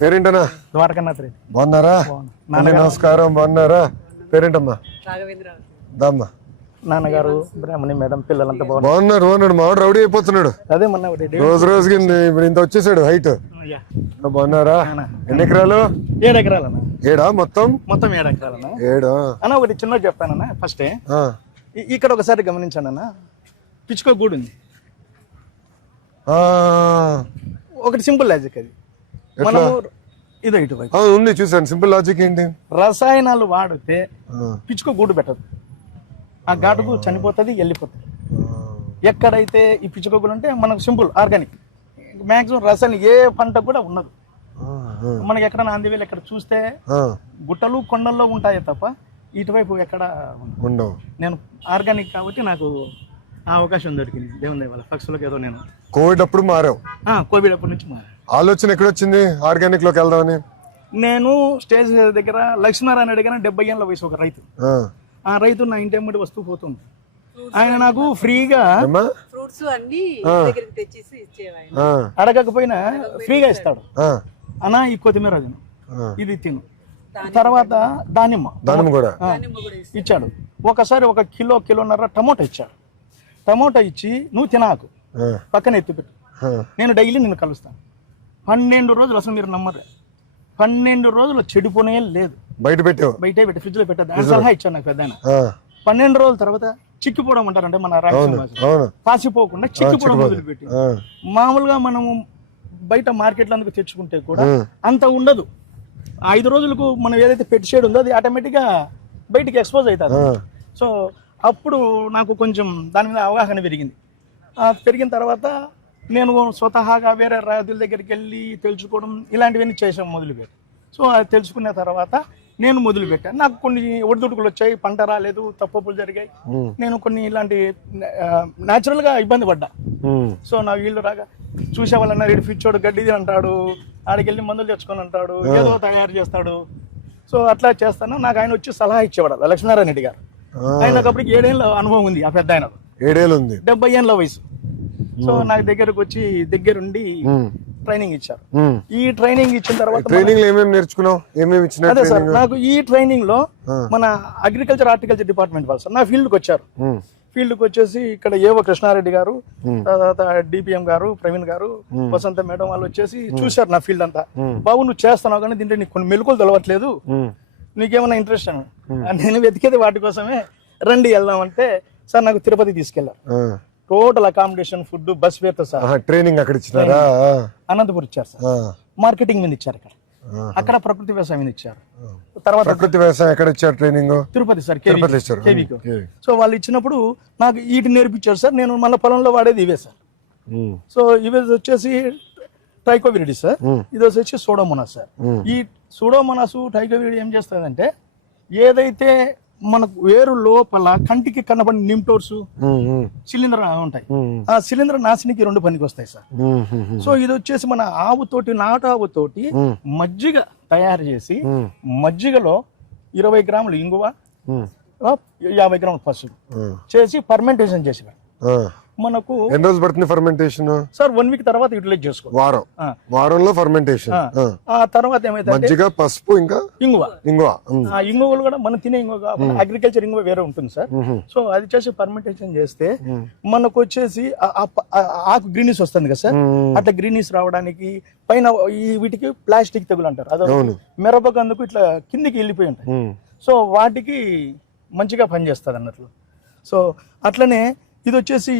పేరేంటనా? ద్వారకనాథ్ రెడ్డి. బాగున్నారా? నమస్కారం. బాగున్నారా? పేరేంటమ్మా? దామ్మా. నాన్నగారు బ్రాహ్మణి, మేడం, పిల్లలంతా బాగున్నారు. బాగున్నాడు. మావాడు రౌడీ అయిపోతున్నాడు అదే మొన్న రోజు రోజుకి. ఇప్పుడు ఇంత వచ్చేసాడు హైట్. బాగున్నారా? ఎన్ని ఎకరాలు? 7 ఎకరాలన్నా. 7 మొత్తం 7 ఎకరాలన్నా. 7 అన్న ఒకటి చిన్నది చెప్పానన్నా. ఫస్ట్ ఇక్కడ ఒకసారి గమనించాను అన్న, పిచ్చుకో గూడు ఉంది. ఒకటి సింపుల్ లాజిక్ అది. మనము ఇదో ఇటువైపు ఉంది చూసాను. సింపుల్ లాజిక్ ఏంటి? రసాయనాలు వాడితే పిచ్చుకో గూడు పెట్టదు, ఆ ఘాటుకు చనిపోతుంది, వెళ్ళిపోతుంది. ఎక్కడైతే ఈ పిచ్చుకో గూడు అంటే మనకు సింపుల్ ఆర్గానిక్, మ్యాక్సిమం రసాయనం ఏ పంట కూడా ఉండదు. మనకి ఎక్కడ ఆంధ్రవేలు ఎక్కడ చూస్తే గుట్టలు కొండల్లో ఉంటాయి తప్ప ఇటువైపు ఎక్కడ ఉండవు. నేను ఆర్గానిక్ కాబట్టి నాకు ఆ అవకాశం దొరికింది దేవుని వాళ్ళ పక్షులకు. ఏదో నేను కోవిడ్ అప్పుడు మారావు. కోవిడ్ అప్పటి నుంచి మారా. ఆలోచన ఎక్కడొచ్చింది ఆర్గానిక్ లోకి వెళ్దామని? నేను స్టేజ్ దగ్గర లక్ష్మీనారాయణ అడిగిన 70 ఏళ్ళ వయసు ఒక రైతు. ఆ రైతు నా ఇంటి అమ్మడి వస్తూ పోతుంది. ఆయన నాకు ఫ్రీగా ఫ్రూట్స్ అన్ని తెచ్చేసి ఇచ్చేవాడు. అడగకపోయినా ఫ్రీగా ఇస్తాడు. అన్నా ఈ కొత్తిమీర తిను, ఇది తిను. తర్వాత దానిమ్మ కూడా ఇచ్చాడు. ఒకసారి 1 కిలోన్నర టమోటా ఇచ్చాడు. టమోటా ఇచ్చి నువ్వు తినాకు, పక్కన ఎత్తిపెట్టు, నేను డైలీ నిన్ను కలుస్తాను. 12 రోజులు, అసలు మీరు నమ్మరు, 12 రోజులు చెడిపోనే లేదు. బయటే పెట్టి ఫ్రిడ్జ్ లో పెట్టద్దు సలహా ఇచ్చాను నాకు పెద్ద. 12 రోజుల తర్వాత చిక్కిపోవడం అంటారంటే మన రాయలసీమ పాసిపోకుండా చిక్కిపోవడం మొదలుపెట్టి. మామూలుగా మనము బయట మార్కెట్లో అందుకు తెచ్చుకుంటే కూడా అంత ఉండదు. 5 రోజులకు మనం ఏదైతే పెట్టి షేడ్ ఉందో అది ఆటోమేటిక్ గా బయటికి ఎక్స్పోజ్ అవుతుంది. సో అప్పుడు నాకు కొంచెం దాని మీద అవగాహన పెరిగింది. పెరిగిన తర్వాత నేను స్వతహాగా వేరే రైతుల దగ్గరికి వెళ్ళి తెలుసుకోవడం ఇలాంటివన్నీ చేసాం మొదలుపెట్టి. సో అది తెలుసుకున్న తర్వాత నేను మొదలుపెట్టాను. నాకు కొన్ని ఒడిదుడుకులు వచ్చాయి, పంట రాలేదు, తప్పులు జరిగాయి. నేను కొన్ని ఇలాంటి న్యాచురల్ గా ఇబ్బంది పడ్డా. సో నా వీళ్ళు రాగా చూసే వాళ్ళన్నారు, ఇటు పిచ్చోడు గడ్డిది అంటాడు, ఆడికి వెళ్ళి మందులు తెచ్చుకొని అంటాడు, ఏదో తయారు చేస్తాడు. సో అట్లా చేస్తాను. నాకు ఆయన వచ్చి సలహా ఇచ్చేవాడు లక్ష్మీనారాయణ రెడ్డి గారు. ఆయనకు అప్పటికి 7 ఏళ్ళ అనుభవం ఉంది. ఆ పెద్ద ఆయన 70 ఏళ్ళ వయసు. సో నాకు దగ్గరకు వచ్చి దగ్గరుండి ట్రైనింగ్ ఇచ్చారు. ఈ ట్రైనింగ్ ఇచ్చిన తర్వాత అదే సార్, నాకు ఈ ట్రైనింగ్ లో మన అగ్రికల్చర్ హార్టికల్చర్ డిపార్ట్మెంట్ వాళ్ళు సార్ నా ఫీల్డ్ కి వచ్చారు. ఫీల్డ్ కి వచ్చేసి ఇక్కడ ఏవో కృష్ణారెడ్డి గారు, తర్వాత డిపిఎం గారు, ప్రవీణ్ గారు, వసంత మేడం వాళ్ళు వచ్చేసి చూశారు నా ఫీల్డ్ అంతా. బాబు నువ్వు చేస్తున్నావు కానీ దీంట్లో నీకు కొన్ని మెలకువలు తెలవట్లేదు, నీకేమన్నా ఇంట్రెస్ట్ అని. నేను వెతికేది వాటి కోసమే. రండి వెళ్దామంటే సార్ నాకు తిరుపతి తీసుకెళ్లారు. Total accommodation, food, bus fair తో సార్. ట్రైనింగ్ అక్కడ ఇచ్చినారా? అనంతపురం ఇచ్చారు సార్. మార్కెటింగ్ మీద ఇచ్చారు ఇక్కడ. అక్కడ ప్రకృతి వ్యవసాయం మీద ఇచ్చారు. తర్వాత ప్రకృతి వ్యవసాయం ఎక్కడ ఇచ్చారు ట్రైనింగ్? తిరుపతి సార్, కేవీకి. సో వాళ్ళు ఇచ్చినప్పుడు నాకు వీటిని నేర్పించారు సార్. నేను మన పొలంలో వాడేది ఇవే సార్. సో ఇవే వచ్చేసి ట్రైకోవిరిడి సార్, ఇది వచ్చి సూడోమోనాస్ సార్. ఈ సూడోమోనాస్ ట్రైకోవిరిడి ఏం చేస్తుందంటే ఏదైతే మనకు వేరు లోపల కంటికి కనబడిన నిమ్టోర్స్, శిలీంధ్ర ఉంటాయి, ఆ శిలీంధ్ర నాశనికి 2 పనికి వస్తాయి సార్. సో ఇది వచ్చేసి మన ఆవుతోటి, నాటు ఆవుతోటి మజ్జిగ తయారు చేసి, మజ్జిగలో 20 గ్రాములు ఇంగువ, 50 గ్రాములు పసుపు చేసి ఫర్మెంటేషన్ చేసి మనకు. ఎన్ని రోజులు పడుతుంది ఫర్మెంటేషన్ సార్? 1 వీక్ తర్వాత యూటిలైజ్ చేసుకో. వారంలో ఫర్మెంటేషన్. ఆ తర్వాత ఏమైతే మజ్జిగ, పసుపు, ఇంకా ఇంగువ. ఆ ఇంగువలు కూడా మనం తినే ఇంగువ, అగ్రికల్చర్ ఇంగువ వేరే ఉంటుంది సార్. సో అది చేసి ఫర్మెంటేషన్ చేస్తే మనకు వచ్చేసి ఆకు గ్రీనిస్ వస్తుంది కదా సార్. అట్లా గ్రీనిస్ రావడానికి పైన ఈ వీటికి ప్లాస్టిక్ తెగులు అంటారు, అదే మిరపకందుకు ఇట్లా కిందికి వెళ్ళిపోయి ఉంటాయి. సో వాటికి మంచిగా పనిచేస్తుంది అన్నట్లు. సో అట్లనే ఇది వచ్చేసి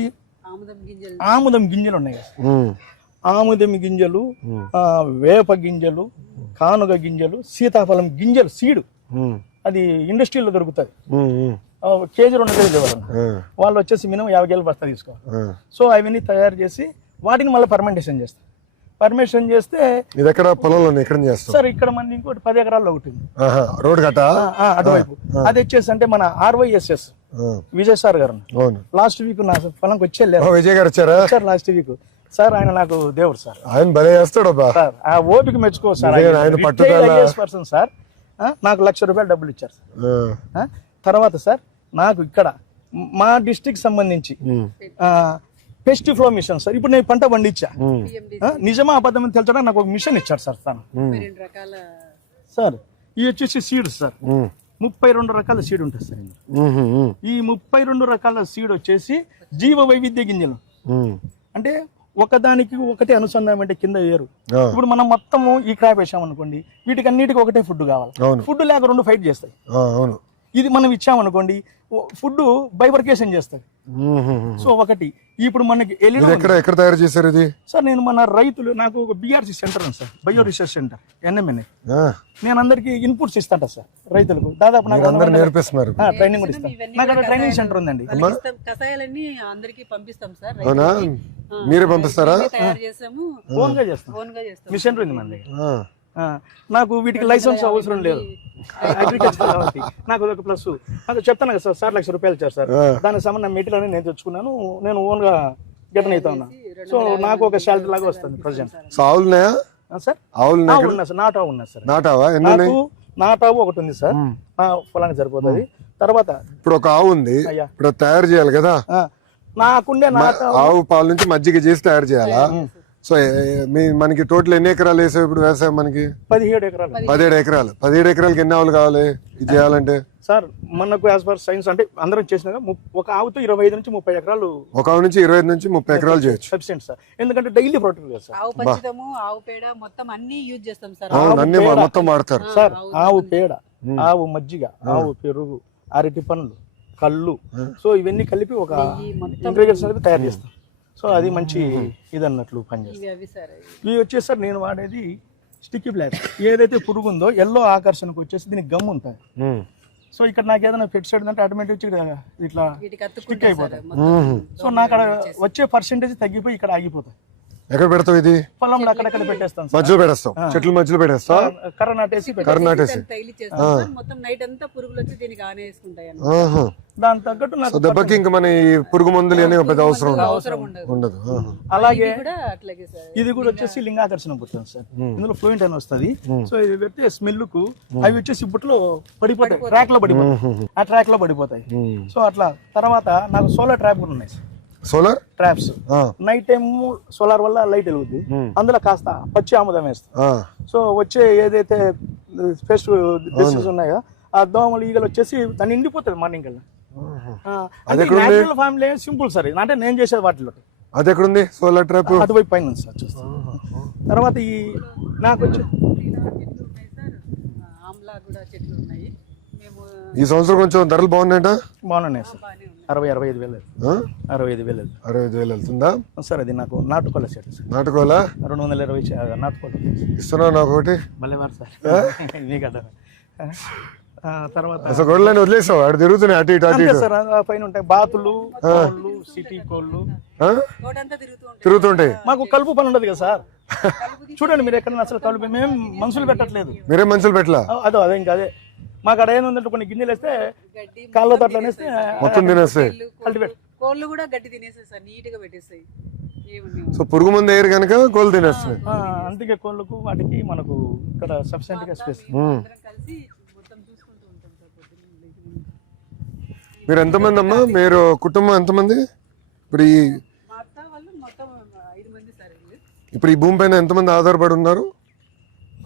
ఆముదం గింజలు ఉన్నాయి కదా, ఆముదం గింజలు, వేప గింజలు, కానుగ గింజలు, సీతాఫలం గింజలు సీడు, అది ఇండస్ట్రీలో దొరుకుతుంది. కేజీ 2 కేజీలు ఇవ్వాలి. వాళ్ళు వచ్చేసి మినిమం 50 కేజీలు బస్తా తీసుకోవాలి. సో అవన్నీ తయారు చేసి వాటిని మళ్ళీ ఫర్మెంటేషన్ చేస్తారు. పర్మిషన్ చేస్తే సార్ ఇక్కడ మన ఇంకోటి 10 ఎకరాల్లో ఒకటి అటువైపు. అది వచ్చేసి అంటే మన RYSS విజయ్ సార్ గారు లాస్ట్ వీక్ నా పొలంకి వచ్చే లాస్ట్ వీక్ సార్. ఆయన నాకు దేవుడు సార్. ఆయన భలే చేస్తాడు సార్. ఆ ఓపిక మెచ్చుకో సార్. Person sir. నాకు ₹1,00,000 డబ్బులు ఇచ్చారు సార్. తర్వాత సార్ నాకు ఇక్కడ మా డిస్ట్రిక్ట్ సంబంధించి పెస్ట్ ఫ్లో మిషన్ సార్. ఇప్పుడు నేను పంట పండించా, PMD నిజమా అబద్ధం అని తెలుసడానికి నాకు ఒక మిషన్ ఇచ్చారు సార్ తను. 32 రకాల సార్ ఇవి వచ్చేసి సీడ్స్ సార్. 32 రకాల సీడ్ ఉంటుంది సార్ ఇందులో. ఈ 32 రకాల సీడ్ వచ్చేసి జీవ వైవిధ్య గింజలు. అంటే ఒకదానికి ఒకటి అనుసంధానం అంటే కింద వేరు. ఇప్పుడు మనం మొత్తము ఈ క్రాప్ వేసామనుకోండి, వీటికి అన్నిటికీ ఒకటే ఫుడ్ కావాలి. ఫుడ్ లేక రెండు ఫైట్ చేస్తాయి. ఇది మనం ఇచ్చామనుకోండి, ఫుడ్ బైవర్కేషన్ చేస్తుంది. సో ఒకటి ఇప్పుడు మనకి ఎక్కడ తయారు చేశారు ఇది సార్? నేను మన రైతులు, నాకు ఒక BRC సెంటర్ ఉంది sir, bio research centre NMNA. నేను అందరికి ఇన్పుట్స్ ఇస్తాంట సార్ రైతులకు. దాదాపు నాకు నేర్పిస్తున్నారు, ట్రైనింగ్ కూడా ఇస్తాను. నాకు అక్కడ ట్రైనింగ్ సెంటర్ ఉందండి. కషాయాలన్నీ అందరికి పంపిస్తాం సార్. అవునా? మీరే పంపిస్తారా? తయారు చేస్తాము, ఓన్ గా చేస్తాం. మిషన్ ఉంది మన దగ్గర. నాకు వీటికి లైసెన్స్ అవసరం లేదు, అగ్రికల్చర్ కాబట్టి నాకు అదొక ప్లస్. అది చెప్తాను కదా సార్, 1,00,000 రూపాయలు ఇచ్చారు సార్. దానికి సంబంధించిన మెటీరియల్ అని నేను తెచ్చుకున్నాను, నేను ఓన్ గా గెటన్ అవుతా ఉన్నా. సో నాకు ఒక శాలరీ లాగా వస్తుంది ప్రజెంట్. సార్ ఆవులు ఉన్నాయి సార్, నాటావు ఉన్నాయి సార్. నాకు నాటావు ఒకటి ఉంది సార్, పొలానికి సరిపోతుంది. తర్వాత ఇప్పుడు ఒక ఆవు ఉంది, ఇప్పుడు తయారు చేయాలి కదా, నాకుండే ఆవు పాల నుంచి మజ్జిగ చేసి తయారు చేయాలా? సో మనకి టోటల్ ఎన్ని ఎకరాలు వేసావు ఇప్పుడు వ్యవసాయం? మనకి 17 ఎకరాలు. 17 ఎకరాలు. 17 ఎకరాలకి ఎన్ని ఆవులు కావాలి ఇది చేయాలంటే? సార్ మనకు యాజ్ పర్ సైన్స్ అంటే అందరం చేసినాక ఒక ఆవుతో 25 నుంచి 30 ఎకరాలు, ఒక ఆవు నుంచి 25 నుంచి 30 ఎకరాలు చేయొచ్చు. సఫిషియెంట్ సార్, ఎందుకంటే డైలీ ప్రొడక్ట్ కదా సార్. ఆవు పంచదము, ఆవు పేడ మొత్తం అన్ని యూజ్ చేస్తాం సార్. అన్ని మొత్తం వాడతారు సార్. ఆవు పేడ, ఆవు మజ్జిగ, ఆవు పెరుగు, అరటి పండ్లు, కళ్ళు, సో ఇవన్నీ కలిపి ఒక ఇంగ్రీడియంట్స్ అనేది తయారు చేస్తాం. సో అది మంచి ఇది అన్నట్లు పనిచేస్తుంది. ఇవి వచ్చేసి సార్ నేను వాడేది స్టిక్కీ బ్లాక్. ఏదైతే పురుగు ఉందో ఎల్లో ఆకర్షణకు వచ్చేసి దీనికి గమ్ ఉంటుంది. సో ఇక్కడ నాకు ఏదైనా ఫిట్ సైడ్ అంటే ఆటోమేటిక్ ఇట్లా స్టిక్ అయిపోతాయి. సో నాకు అక్కడ వచ్చే పర్సెంటేజ్ తగ్గిపోయి ఇక్కడ ఆగిపోతాయి. ఎక్కడ పెడతావు ఇది? పొలంలో అక్కడక్కడ పెట్టేస్తాను, మధ్యలో పెడతావు, చెట్ల మధ్యలో పెడతావు, కర్రనాటేసి మొత్తం నైట్ అంతా పురుగులు వచ్చి దీనికి ఆనేసుకుంటాయి. దాని తగ్గట్టు నాకు దెబ్బకి ఇంకా మన ఈ పురుగు మందులు అనేవి పెద్ద అవసరం ఉండదు. అలాగే ఇది కూడా వచ్చేసి లింగాకర్షణ పుట్టింది సార్. ఇందులో ఫ్లూయెంట్ అని వస్తుంది. సో ఇది పెడితే స్మెల్ కు అవి వచ్చేసి బుట్టలో పడిపోతాయి, ట్రాక్ లో పడిపోతాయి, ఆ ట్రాక్ లో పడిపోతాయి. సో అట్లా తర్వాత నాకు సోలార్ ట్రాప్ కూడా ఉన్నాయి sir. Solar traps night time solar వల్ల లైట్ వెలుగుద్ది, అందులో కాస్త పచ్చి ఆముదం వేస్తాం. సో వచ్చే ఏదైతే పెస్ట్ డిసీజ్ ఉన్నాయో ఆ దోమలు ఈగలు వచ్చేసి దాన్ని నిండిపోతుంది మార్నింగ్ కల్లా. ఫ్యామిలీ సింపుల్ సార్, అంటే నేను చేసేది వాటిలో. అది ఎక్కడుంది సోలార్ ట్రాప్? అటువైపు పైన ఉంది సార్, చూస్తాను. తర్వాత ఈ నాకు వచ్చి ఈ సంవత్సరం కొంచెం ధరలు బాగున్నాయంట? బాగున్నాయి సార్. 60-65 వేలు. 65 వేలు వెళ్తుందా సార్? అది నాకు నాటుకోల సెట్ సార్. నాటుకోల 220 నాటుకోల ఇస్తున్నావు నాకు ఒకటి. భలేవారు సార్ మీకు అర్థం. తర్వాత అసలు గొడవలని వదిలేసావు, అటు తిరుగుతున్నాయి అటు ఇటు అటు ఇటు సార్. పైన ఉంటాయి బాతులు, కోళ్ళు, సిటీ కోళ్ళు తిరుగుతుంటాయి. మాకు కలుపు పని ఉండదు కదా సార్. చూడండి మీరు ఎక్కడ అసలు కలుపు మేము మనుషులు పెట్టట్లేదు. మీరే మనుషులు పెట్టలా? అదే ఇంకా అదే మాకు అక్కడ ఏంటంటే కొన్ని గిన్నెలు వేస్తే కాళ్ళతో అట్లా వేస్తే మొత్తం తినేస్తాయి. కోళ్ళు కూడా గడ్డి తినేస్తాయి సార్, నీట్ గా పెట్టేస్తాయి. సో పురుగు మందు వేయరు కనుక కోళ్ళు తినేస్తాయి. అందుకే కోళ్ళకు వాటికి మనకు ఇక్కడ సఫిషియెంట్ గా స్పేస్. మీరు ఎంతమంది అమ్మా? మీరు కుటుంబం ఎంతమంది? ఇప్పుడు ఈ భూమి పైన ఎంతమంది ఆధారపడి ఉన్నారు?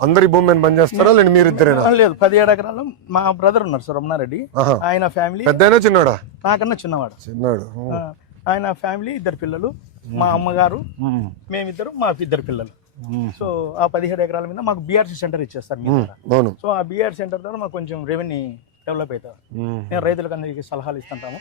అందరు ఈ భూమి పైన పనిచేస్తారా లేదా మీరు ఇద్దరేనా? లేదు, 17 ఎకరాలు మా బ్రదర్ ఉన్నారు సార్, రమణారెడ్డి. ఆయన ఫ్యామిలీ పెద్దయినా చిన్నవాడా? నాకన్నా చిన్నవాడు. ఆయన ఫ్యామిలీ 2 పిల్లలు, మా అమ్మగారు, మేమిద్దరు, మా 2 పిల్లలు. సో ఆ 17 ఎకరాల మీద మాకు BRC సెంటర్ ఇచ్చేస్తారు. సో ఆ BRC సెంటర్ ద్వారా మాకు కొంచెం రెవెన్యూ డెవలప్ అవుతారు. నేను రైతులకు అందరికి సలహాలు ఇస్తుంటాము,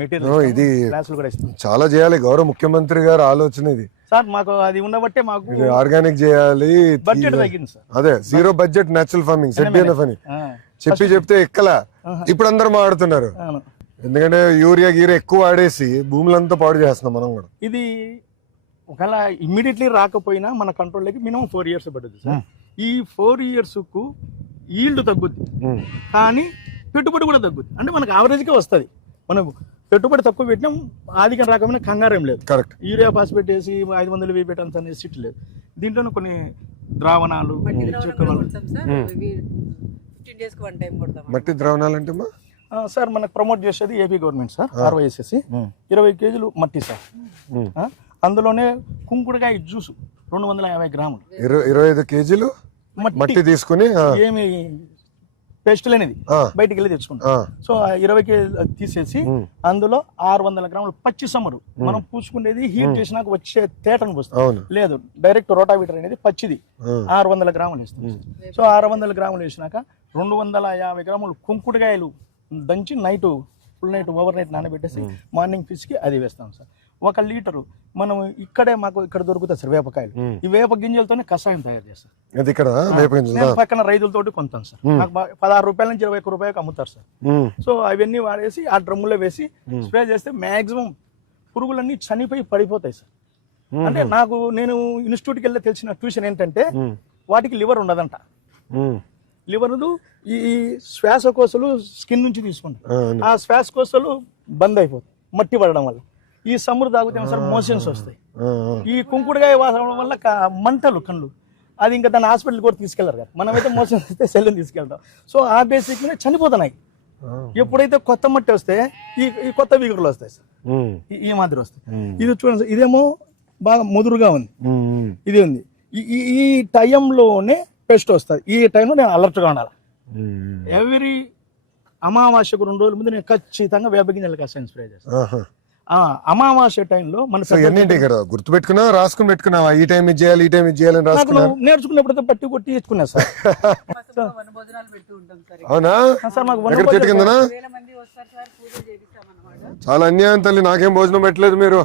మెటీరియల్ ఇది క్లాసులు కూడా ఇస్తాం. చాలా చేయాలి, గౌరవ ముఖ్యమంత్రి గారు ఆలోచన ఇది సార్. మాకు అది ఉండబట్టే మాకు ఆర్గానిక్ చేయాలి, బడ్జెట్ తగ్గింది సార్. అదే 0 బడ్జెట్ నేచురల్ ఫార్మింగ్ ZBNF అని చెప్తే ఎక్కలా. ఇప్పుడు అందరూ మాడుతున్నారు, ఎందుకంటే యూరియా గీరియా ఎక్కువ వాడేసి భూములంతా పాడు చేస్తున్నాం మనం కూడా. ఇది ఒకవేళ ఇమ్మీడియట్లీ రాకపోయినా మన కంట్రోల్లోకి మినిమం 4 years పడుతుంది సార్. ఈ 4 years కు ఈల్డ్ తగ్గుద్ది, కానీ పెట్టుబడి కూడా తగ్గుద్ది. అంటే మనకు యావరేజ్గా వస్తుంది. మనం పెట్టుబడి తక్కువ పెట్టినాం, ఆదికం రాకపోయినా కంగారేం లేదు. కరెక్ట్. యూరియా ఫాస్ఫేట్ వేసి 500 వేయి పెట్టంత అనేది సిట్ లేదు. దీంట్లోనే కొన్ని ద్రావణాలు, మట్టి ద్రావణాలు అంటే సార్ మనకు ప్రమోట్ చేసేది AP government sir. RYSSC 20 kg మట్టి సార్. ఆ, అందులోనే కుంకుడుకాయ జ్యూస్ 250 గ్రాములు, 25 కేజీలు మట్టి తీసుకుని ఏమి పేస్ట్ లేనిది బయటికి వెళ్ళి తెచ్చుకుంటాం. సో 20 కేజీలు తీసేసి అందులో 600 గ్రాములు పచ్చి సమ్మరు, మనం పూసుకునేది హీట్ చేసినాక వచ్చే తేటను పోస్తాం, లేదు డైరెక్ట్ రోటావీటర్ అనేది పచ్చిది 600 గ్రాములు వేస్తాం. సో 600 గ్రాములు వేసినాక 250 గ్రాములు కుంకుడుకాయలు దంచి night full night overnight నానబెట్టేసి మార్నింగ్ ఫిష్కి అది వేస్తాం సార్. 1 లీటరు మనం మాకు ఇక్కడ దొరుకుతాయి సార్ వేపకాయలు, ఈ వేప గింజలతోనే కషాయం తయారు చేస్తాం. నేను పక్కన రైతులతోటి కొంటాను సార్, నాకు 16 రూపాయల నుంచి 21 రూపాయలకు అమ్ముతారు సార్. సో అవన్నీ వాడేసి ఆ డ్రమ్ములో వేసి స్ప్రే చేస్తే మాక్సిమం పురుగులన్నీ చనిపోయి పడిపోతాయి సార్. అంటే నేను ఇన్స్టిట్యూట్కి వెళ్ళి తెలిసిన ట్యూషన్ ఏంటంటే వాటికి లివర్ ఉండదంట. లివర్లు ఈ శ్వాసకోశలు స్కిన్ నుంచి తీసుకుంటారు, ఆ శ్వాసకోశలు బంద్ అయిపోతాయి మట్టి పడడం వల్ల. ఈ సమురు తాగితే సార్ మోషన్స్ వస్తాయి. ఈ కుంకుడుకాయ వాసన వల్ల మంటలు కళ్ళు, అది ఇంకా దాన్ని హాస్పిటల్ కూడా తీసుకెళ్లారు కదా, మనమైతే మోషన్స్ వస్తే సెల్లుని తీసుకెళ్తాం. సో ఆ బేసిక్ మీద చనిపోతున్నాయి. ఎప్పుడైతే కొత్త మట్టి వస్తే ఈ కొత్త విగురులు వస్తాయి సార్, ఈ మాదిరి వస్తాయి. ఇది చూడండి సార్, ఇదేమో బాగా ముదురుగా ఉంది, ఇది ఉంది. ఈ టైంలోనే పెస్ట్ వస్తుంది. ఈ టైంలో నేను అలర్ట్గా ఉండాలి. ఎవ్రీ అమావాస్యకు 2 రోజుల ముందు నేను ఖచ్చితంగా వేప గింజల కషాయం స్ప్రే చేస్తాను. అమావాస్య టైంలో మన గుర్తు పెట్టుకున్నా రాసుకుని పెట్టుకున్నావా, ఈ టైం ఇది చేయాలి, ఈ టైం ఇది చేయాలని రాసుకున్నా? నేర్చుకున్నప్పుడు పట్టి కొట్టి ఇచ్చుకున్నా సార్. అవునా సార్, మాకు చాలా అన్యాయం తల్లి, నాకేం భోజనం పెట్టలేదు మీరు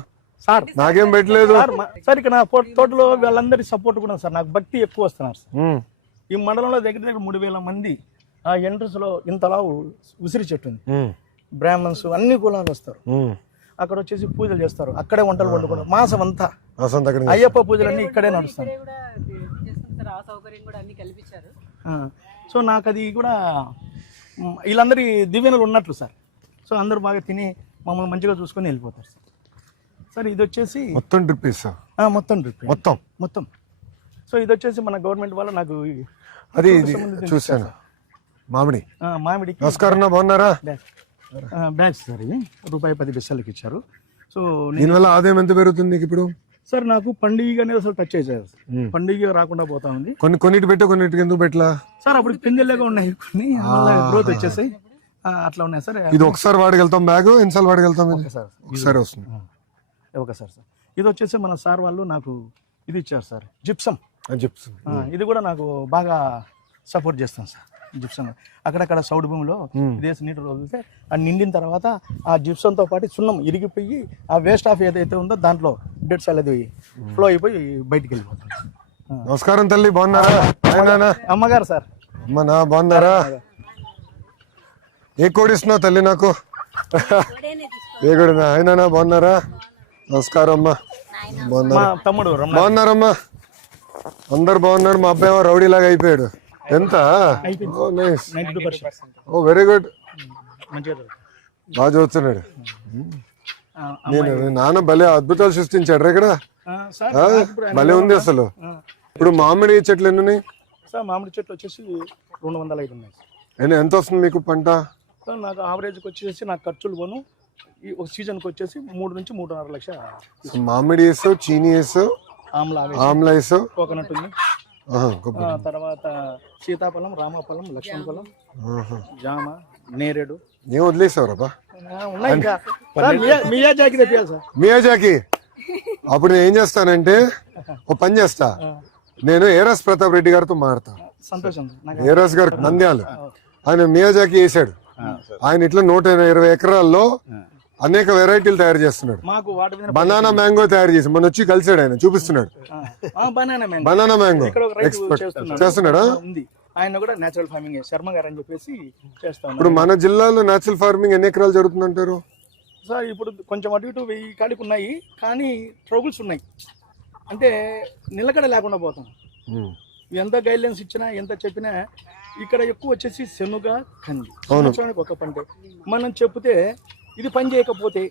సార్, నాకేం పెట్టలేదు సార్. ఇక్కడ నా తోటలో వాళ్ళందరి సపోర్ట్ కూడా సార్, నాకు భక్తి ఎక్కువ వస్తున్నారు సార్. ఈ మండలంలో దగ్గర 3000 మంది ఆ ఎంట్రన్స్ లో ఇంతలా ఉసిరి చెట్టు ఉంది, బ్రాహ్మణ్స్ అన్ని కులాలు వస్తారు. అక్కడ వచ్చేసి పూజలు చేస్తారు, అక్కడే వంటలు వండుకుంటారు. మాసం అంతా అయ్యప్ప పూజలన్నీ ఇక్కడే నడుస్తాయి. సో నాకు అది కూడా వీళ్ళందరి దీవెనలు ఉన్నట్లు సార్. సో అందరూ బాగా తిని మమ్మల్ని మంచిగా చూసుకొని వెళ్ళిపోతారు సార్. సార్ ఇది వచ్చేసి మొత్తం డ్రిప్ మొత్తం. సో ఇది వచ్చేసి మన గవర్నమెంట్ వల్ల నాకు అది చూసాను. మామిడి నమస్కారం, బాగున్నారా? బ్యాచ్ సార్, ఇది ₹10 ఇచ్చారు. సో దీనివల్ల ఆదాయం ఎంత పెరుగుతుంది నీకు ఇప్పుడు? సార్ నాకు పండుగ అనేది అసలు టచ్ అయ్యారు, పండుగ రాకుండా పోతా ఉంది. కొన్నిటి పెట్టా, కొన్నిటికి ఎందుకు పెట్టలా సార్? అప్పుడు పిందెల్లాగా ఉన్నాయి, కొన్ని గ్రోత్ వచ్చేసాయి, అట్లా ఉన్నాయి సార్. ఇది ఒకసారి వాడగలుగుతాం, బ్యాగ్ ఎన్నిసార్లు వాడగలుగుతాం? ఒకసారి వస్తుంది. సార్ ఇది వచ్చేసి మన సార్ వాళ్ళు నాకు ఇది ఇచ్చారు సార్, జిప్సం. ఇది కూడా నాకు బాగా సపోర్ట్ చేస్తాను సార్. జిప్సం అక్కడక్కడ సౌడు భూమిలో ఇదేసి నీటి వదిలితే అది నిండిన తర్వాత ఆ జిప్సంతో పాటు సున్నం ఇరిగిపోయి ఆ వేస్ట్ ఆఫ్ ఏదైతే ఉందో దాంట్లో డెడ్ సాల్ అది ఫ్లో అయిపోయి బయటికి వెళ్ళిపోతుంది. నమస్కారం తల్లి, బాగున్నారా? అమ్మగారు సార్. అమ్మనా బాగున్నారా? ఏ కోడి ఇస్తున్నావు తల్లి నాకు? ఏ కోడినా? అయినా బాగున్నారా? నమస్కారం అమ్మా. తమ్ముడు బాగున్నారమ్మా? అందరు బాగున్నాడు. మా అబ్బాయి రౌడీ లాగా అయిపోయాడు. ఎంత? వెరీ గుడ్, బాగా చదువుతున్నాడు. నేను నాన్న భలే అద్భుతాలు సృష్టించాడు ఇక్కడ, భలే ఉంది అసలు. ఇప్పుడు మామిడి చెట్లు ఎన్ని ఉన్నాయి సార్? మామిడి చెట్లు వచ్చేసి 205 ఉన్నాయి. ఎంత వస్తుంది మీకు పంట? నాకు ఆవరేజ్కి వచ్చేసి నాకు ఖర్చులు పోను ఈ ఒక సీజన్కి వచ్చేసి 3 నుంచి 3.5 లక్షలు. మామిడి వేసావు, చీనీ వేసావు, ఆమ్లా వేసావు, కోకోనట్ ఉంది, తర్వాత సీతాఫలం, రామఫలం, లక్ష్మణ ఫలం, జామ, నేరేడు. ఏం వదిలేసావు రాబా? మియాజాకి. అప్పుడు నేను ఏం చేస్తానంటే ఓ పని చేస్తా, నేను ఏరస్ ప్రతాప్ రెడ్డి గారితో మారుతా. సంతోషం. ఏరస్ గారు నంద్యాల, ఆయన మియాజాకి వేసాడు. ఆయన ఇట్లా 120 ఎకరాల్లో అనేక వెరైటీలు తయారు చేస్తున్నాడు. బనానా మ్యాంగో తయారు చేసి మొన్న వచ్చి కలిసాడు, ఆయన చూపిస్తున్నాడు. బనానా మ్యాంగో ఎక్స్పర్ట్ చేస్తున్నాడా? ఆయన కూడా నేచురల్ ఫార్మింగ్ శర్మ గారు అని చెప్పేసి చేస్తాను. ఇప్పుడు మన జిల్లాలో నేచురల్ ఫార్మింగ్ ఎన్ని ఎకరాలు జరుగుతుందంటారు సార్? ఇప్పుడు కొంచెం అటు ఇటు 1000 కాడికి ఉన్నాయి, కానీ ట్రబుల్స్ ఉన్నాయి. అంటే నిలకడ లేకుండా పోతాం. ఎంత గైడ్లైన్స్ ఇచ్చినా ఎంత చెప్పినా ఇక్కడ ఎక్కువ వచ్చేసి శనుగ, కంది, సంవత్సరానికి ఒక పంట. మనం చెప్తే ఇది పని చేయకపోతే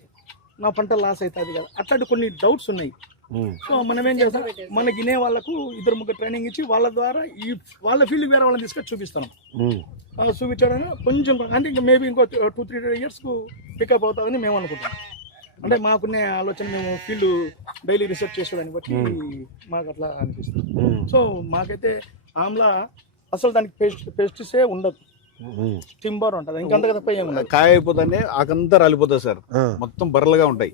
నా పంట లాస్ అవుతుంది కదా, అట్లాంటి కొన్ని డౌట్స్ ఉన్నాయి. సో మనం ఏం చేస్తాం, మన గినే వాళ్ళకు 2-3 ట్రైనింగ్ ఇచ్చి వాళ్ళ ద్వారా వాళ్ళ ఫీల్డ్ వేరే వాళ్ళని తీసుకొని చూపిస్తాం. చూపించడానికి కొంచెం అంటే ఇంకా మేబీ ఇంకో 2-3 years పికప్ అవుతుందని మేము అనుకుంటాం. అంటే మాకున్న ఆలోచన మేము ఫీల్డ్ డైలీ రీసెర్చ్ చేసేదాన్ని బట్టి మాకు అట్లా అనిపిస్తుంది. సో మాకైతే ఆమ్లా అసలు దానికి పెస్టిసే ఉండదు, టింబర్ ఉంటుంది, ఇంకంత తప్ప ఏముండదు. కాయ అయిపోతానే ఆకంతా రాలిపోతుంది సార్, మొత్తం బర్రలుగా ఉంటాయి.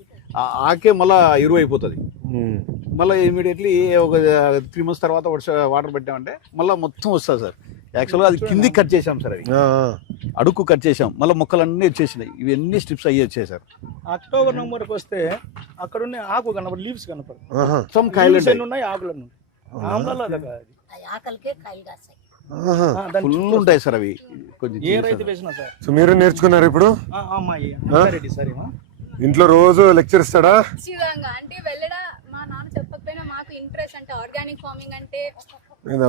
ఆకే మళ్ళా ఎరువు అయిపోతుంది. మళ్ళీ ఇమీడియట్లీ ఒక 3 months తర్వాత వాటర్ పెట్టామంటే మళ్ళీ మొత్తం వస్తుంది సార్. యాక్చువల్గా అది కిందికి కట్ చేసాం సార్, అది అడుక్కు కట్ చేసాం, మళ్ళీ మొక్కలన్నీ వచ్చేసినాయి. ఇవన్నీ స్ట్రిప్స్ అయ్యి వచ్చాయి సార్. అక్టోబర్ నవంబర్కి వస్తే అక్కడ ఉన్న ఆకు కనపడు, లీవ్స్ కనపడు, మొత్తం కాయలు ఉన్నాయి, ఆకులు ఆమ్లాలో ఫుల్ ఉంటాయి సార్ అవి. కొంచెం ఏ రైతు వేసినా సార్. సో మీరు నేర్చుకున్నారు ఇప్పుడు రెడ్డి సార్ ఇంట్లో రోజు లెక్చర్ ఇస్తాడా? ఖచ్చితంగా అంటే వెళ్ళడా మా నాన్న చెప్పకపోయినా మాకు ఇంట్రెస్ట్ అంటే ఆర్గానిక్ ఫార్మింగ్ అంటే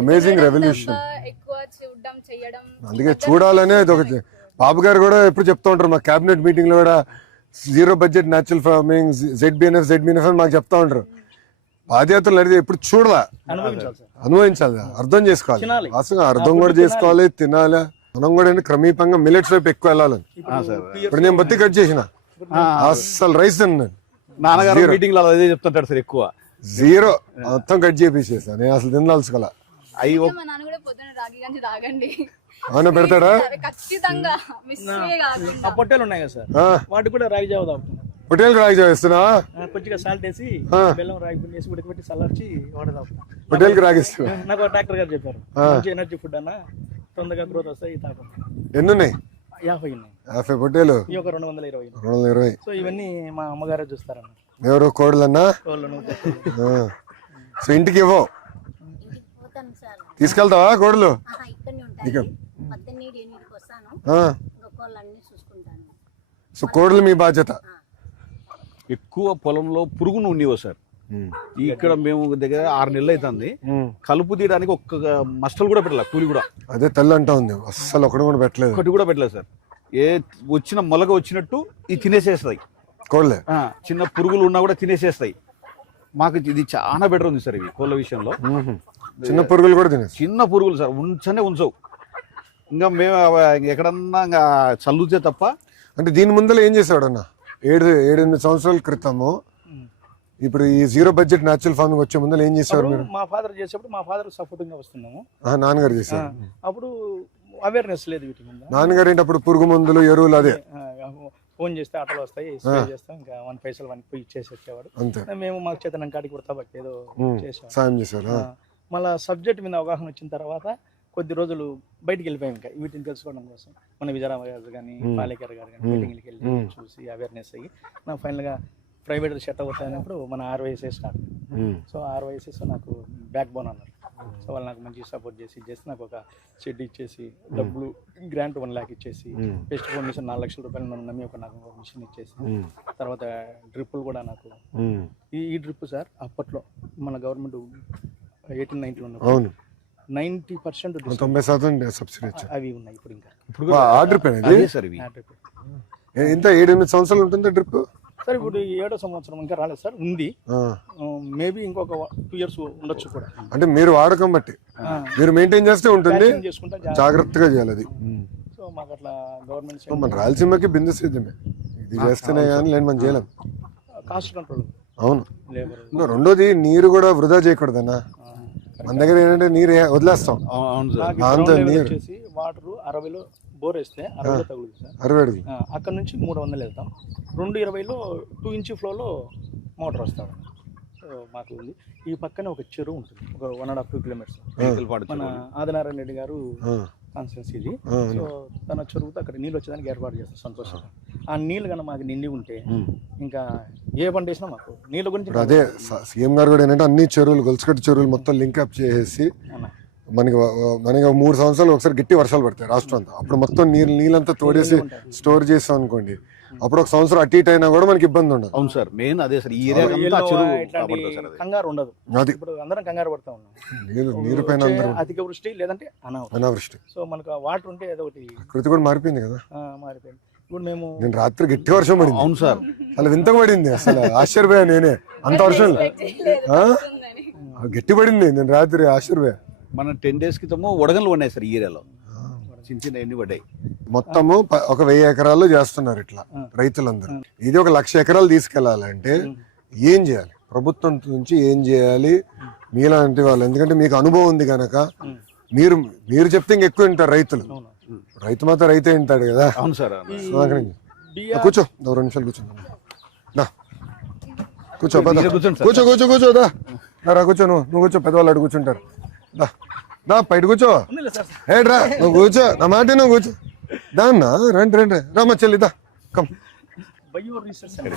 అమేజింగ్ రెవల్యూషన్. ఎక్కువ చూడడం చేయడం. అందుకే చూడాలనే ఇది ఒకటి. బాబు గారు కూడా ఎప్పుడు చెప్తా ఉంటారు మా క్యాబినెట్ మీటింగ్ లో కూడా, 0 budget న్యాచురల్ ఫార్మింగ్, ZBNF అని మాకు చెప్తా ఉంటారు. పాదయాత్రలు అనేది ఎప్పుడు చూడాలా, అనుభవించాలి, అర్థం చేసుకోవాలి, అసలు అర్థం కూడా చేసుకోవాలి, తినాలి. మనం కూడా క్రమీపంగా మిల్లెట్స్ వైపు ఎక్కువ వెళ్ళాలని. ఇప్పుడు నేను బత్తి కట్ చేసిన, అసలు రైస్ తిన్నాను. నాన్నగారు మీటింగ్ లో అదే చెప్తుంటాడు సార్, ఎక్కువ 0 మొత్తం కట్ చేసేసా. నేను అసలు తినాల్సుకోవాలా. మా నాన్న కూడా పొద్దున రాగి గంజి తాగండి అవునా పెడతాడా? ఖచ్చితంగా మిస్ కాకుండా. పొట్టేలు ఉన్నాయి కదా సార్, వాటికి కూడా రాగి జావ తాగుతాం. పొట్టేలు రాగి చేస్తున్నా, కొద్దిగా సాల్ట్ వేసి బెల్లం రాగి పిండి వేసి ఉడకబెట్టి చల్లార్చి వాడదాం. పొట్టేలకి రాగిస్తున్నా. నాకు డాక్టర్ గారు చెప్పారు, మంచి ఎనర్జీ ఫుడ్ అన్న, తొందరగా గ్రోత్ వస్తాయి, తాగం. ఎన్ని ఉన్నాయి? 50 ఉన్నాయి. 50 పొట్టేలు, ఈ ఒక 220. 220. సో ఇవన్నీ మా అమ్మగారే చూస్తారన్న. ఎవరు కోడలన్నా? సో ఇంటికి ఇవ్వవు, తీసుకెళ్తావా కోడలు? సో కోడలు మీ బాధ్యత. ఎక్కువ పొలంలో పురుగును ఉండేవో సార్. ఇక్కడ మేము దగ్గర 6 నెలలు అవుతుంది, కలుపు తీయడానికి ఒక్క మస్టల్ కూడా పెట్టలేదు, కూలి కూడా. అదే తల్లి అంటా ఉంది, అస్సలు ఒకటి కూడా పెట్టలేదు, ఒకటి కూడా పెట్టలేదు సార్. ఏ వచ్చిన మొలగ వచ్చినట్టు ఇది తినేసేస్తాయి కోళ్ళే. చిన్న పురుగులు ఉన్నా కూడా తినేసేస్తాయి. మాకు ఇది చాలా బెటర్ ఉంది సార్ ఇవి కోళ్ళ విషయంలో. చిన్న పురుగులు కూడా తినే, చిన్న పురుగులు సార్ ఉంచనే ఉంచవు. ఇంకా మేము ఎక్కడన్నా ఇంకా చల్లుతే తప్ప. అంటే దీని ముందర ఏం చేసాడు అన్న? 7-8 సంవత్సరాల క్రితము, ఇప్పుడు ఈ 0 budget న్యాచురల్ ఫార్మింగ్ వచ్చే ముందర ఏం చేసేవారు మీరు? మా ఫాదర్ చేసేప్పుడు మా ఫాదర్ సపోర్టింగ్ గా వస్తున్నాము. నాన్నగారు చేశారు. అప్పుడు అవేర్నెస్ లేదు వీటి మీద. నాన్నగారు ఏంటి అప్పుడు పురుగు మందులు, ఎరువులు అదే ఫోన్ చేస్తే ఆటోలు వస్తాయి, స్ప్రే చేస్తాం, ఇంకా 1 పైసలు 1 పోయి ఇచ్చేసి వచ్చేవాడు. మేము మాకు చేతనం కాడికి కూడా తప్ప ఏదో చేసాం, సాయం చేశారు. మళ్ళీ సబ్జెక్ట్ మీద అవగాహన వచ్చిన తర్వాత కొద్ది రోజులు బయటికి వెళ్ళిపోయాం, ఇంకా వీటిని తెలుసుకోవడం కోసం. మన విజయరామ గారు కానీ పాలేకర్ గారు కానీ మీటింగ్కి వెళ్ళి చూసి అవేర్నెస్ అయ్యి నాకు ఫైనల్గా ప్రైవేట్ సెట్ అవుతాయినప్పుడు మన RYSS స్టార్ట్. సో RYSS నాకు బ్యాక్ బోన్ అన్నారు. సో వాళ్ళు నాకు మంచి సపోర్ట్ చేసి నాకు ఒక షెడ్ ఇచ్చేసి, డబ్బులు గ్రాంట్ 1 lakh ఇచ్చేసి, పెస్ట్ ఫోన్ మిషన్ 4 లక్షల రూపాయలు నన్ను నమ్మి నాకు ఒక మిషన్ ఇచ్చేసి, తర్వాత డ్రిప్పులు కూడా నాకు. ఈ డ్రిప్ సార్ అప్పట్లో మన గవర్నమెంట్ 1890లో ఉన్నప్పుడు 90% 90% సబ్సిడీ అవి ఉన్నాయి. ఇప్పుడు ఇంకా సార్ ఇవి ఎంత 7-8 సంవత్సరాలు ఉంటుంది డ్రిప్ సార్. ఇప్పుడు 7వ సంవత్సరం ఇంకా రాలేదు సార్, ఉంది. మేబీ ఇంకొక 2 years ఉండొచ్చు కూడా. అంటే మీరు వాడకం బట్టి మీరు మెయింటైన్ చేస్తే ఉంటుంది, జాగ్రత్తగా చేయాలి అది. సో మాకు అట్లా గవర్నమెంట్ మన రాయలసీమకి బిందు సిద్ధమే, ఇది చేస్తేనే కానీ లేని మనం చేయలేం. Cost control. అవును. రెండోది నీరు కూడా వృధా చేయకూడదన్నా. మన దగ్గర ఏంటంటే నీరు వదిలేస్తాం, వాటర్ 60లో బోర్ వేస్తే 60లో తగులుతుంది సార్. 60 అక్కడ నుంచి 300 వెళ్తాం. 220లో 2 inch ఫ్లోలో మోటార్ వస్తాడు. సో మాకు ఉంది. ఈ పక్కనే ఒక చెరువు ఉంటుంది, ఒక 1.5-2 kilometers. మన ఆదినారాయణ రెడ్డి గారు కాన్స్టిట్యున్సీ ఇది. సో తన చెరువుతో అక్కడ నీళ్ళు వచ్చేదానికి ఏర్పాటు చేస్తాం సంతోషంగా. ఆ నీళ్ళు కన్నా మాకు నిండి ఉంటే ఇంకా ఏ పంట వేసినా మాకు నీళ్ళ గురించి. అదే సీఎం గారు కూడా ఏంటంటే అన్ని చెరువులు, గొలుసుకట్టు చెరువులు మొత్తం లింక్ అప్ చేసేసి మనకి 3 సంవత్సరాలు ఒకసారి గట్టి వర్షాలు పడతాయి రాష్ట్రం అంతా. అప్పుడు మొత్తం నీళ్ళంతా తోడేసి స్టోర్ చేస్తాం అనుకోండి, అప్పుడు ఒక సంవత్సరం అటు ఇటు అయినా కూడా మనకి ఇబ్బంది ఉండదు. అవును సార్, మెయిన్ అదే సార్. ఈ కంగారు ఉండదు. ఇప్పుడు అందరం కంగారు పడతా ఉన్నాం, నీరు పైన అధిక వృష్టి లేదంటే అనావృష్టి. సో మనకు వాటర్ ఉంటే ఏదో ఒకటి. ప్రకృతి కూడా మారిపోయింది కదా, మారిపోయింది. ఇప్పుడు మేము రాత్రి గట్టి వర్షం పడింది. అవును సార్, అలా వింతగా పడింది, అసలు ఆశ్చర్యపోయా నేనే. అంత వర్షం గట్టి పడింది, నేను రాత్రి ఆశ్చర్యపోయా. మన 10 days క్రితము వడగళ్ళు ఉన్నాయి సార్ ఈ ఏరియాలో. చిన్న చిన్న ఎన్ని పడ్డాయి. మొత్తము ఒక 1000 ఎకరాల్లో చేస్తున్నారు ఇట్లా రైతులందరూ. ఇది ఒక 1,00,000 ఎకరాలు తీసుకెళ్లాలంటే ఏం చేయాలి, ప్రభుత్వం నుంచి ఏం చేయాలి మీలాంటి వాళ్ళు? ఎందుకంటే మీకు అనుభవం ఉంది కనుక మీరు చెప్తే ఇంకెక్కువ వింటారు రైతులు. రైతు మాత్రం రైతే వింటాడు కదా. అవును సార్. కూర్చో, 2 నిమిషాలు కూర్చో. కూర్చో కూర్చో కూర్చో కూర్చో దా కూర్చో. నువ్వు కూర్చో, పెద్దవాళ్ళు అడు కూర్చుంటారు. దా బయట కూర్చో. ఏడ్రా నువ్వు కూర్చో, నా మాట నువ్వు కూర్చో. దాన్నా రండి రండి రామ చెల్లి దా కమ్. బయో రీసెర్చ్ సెంటర్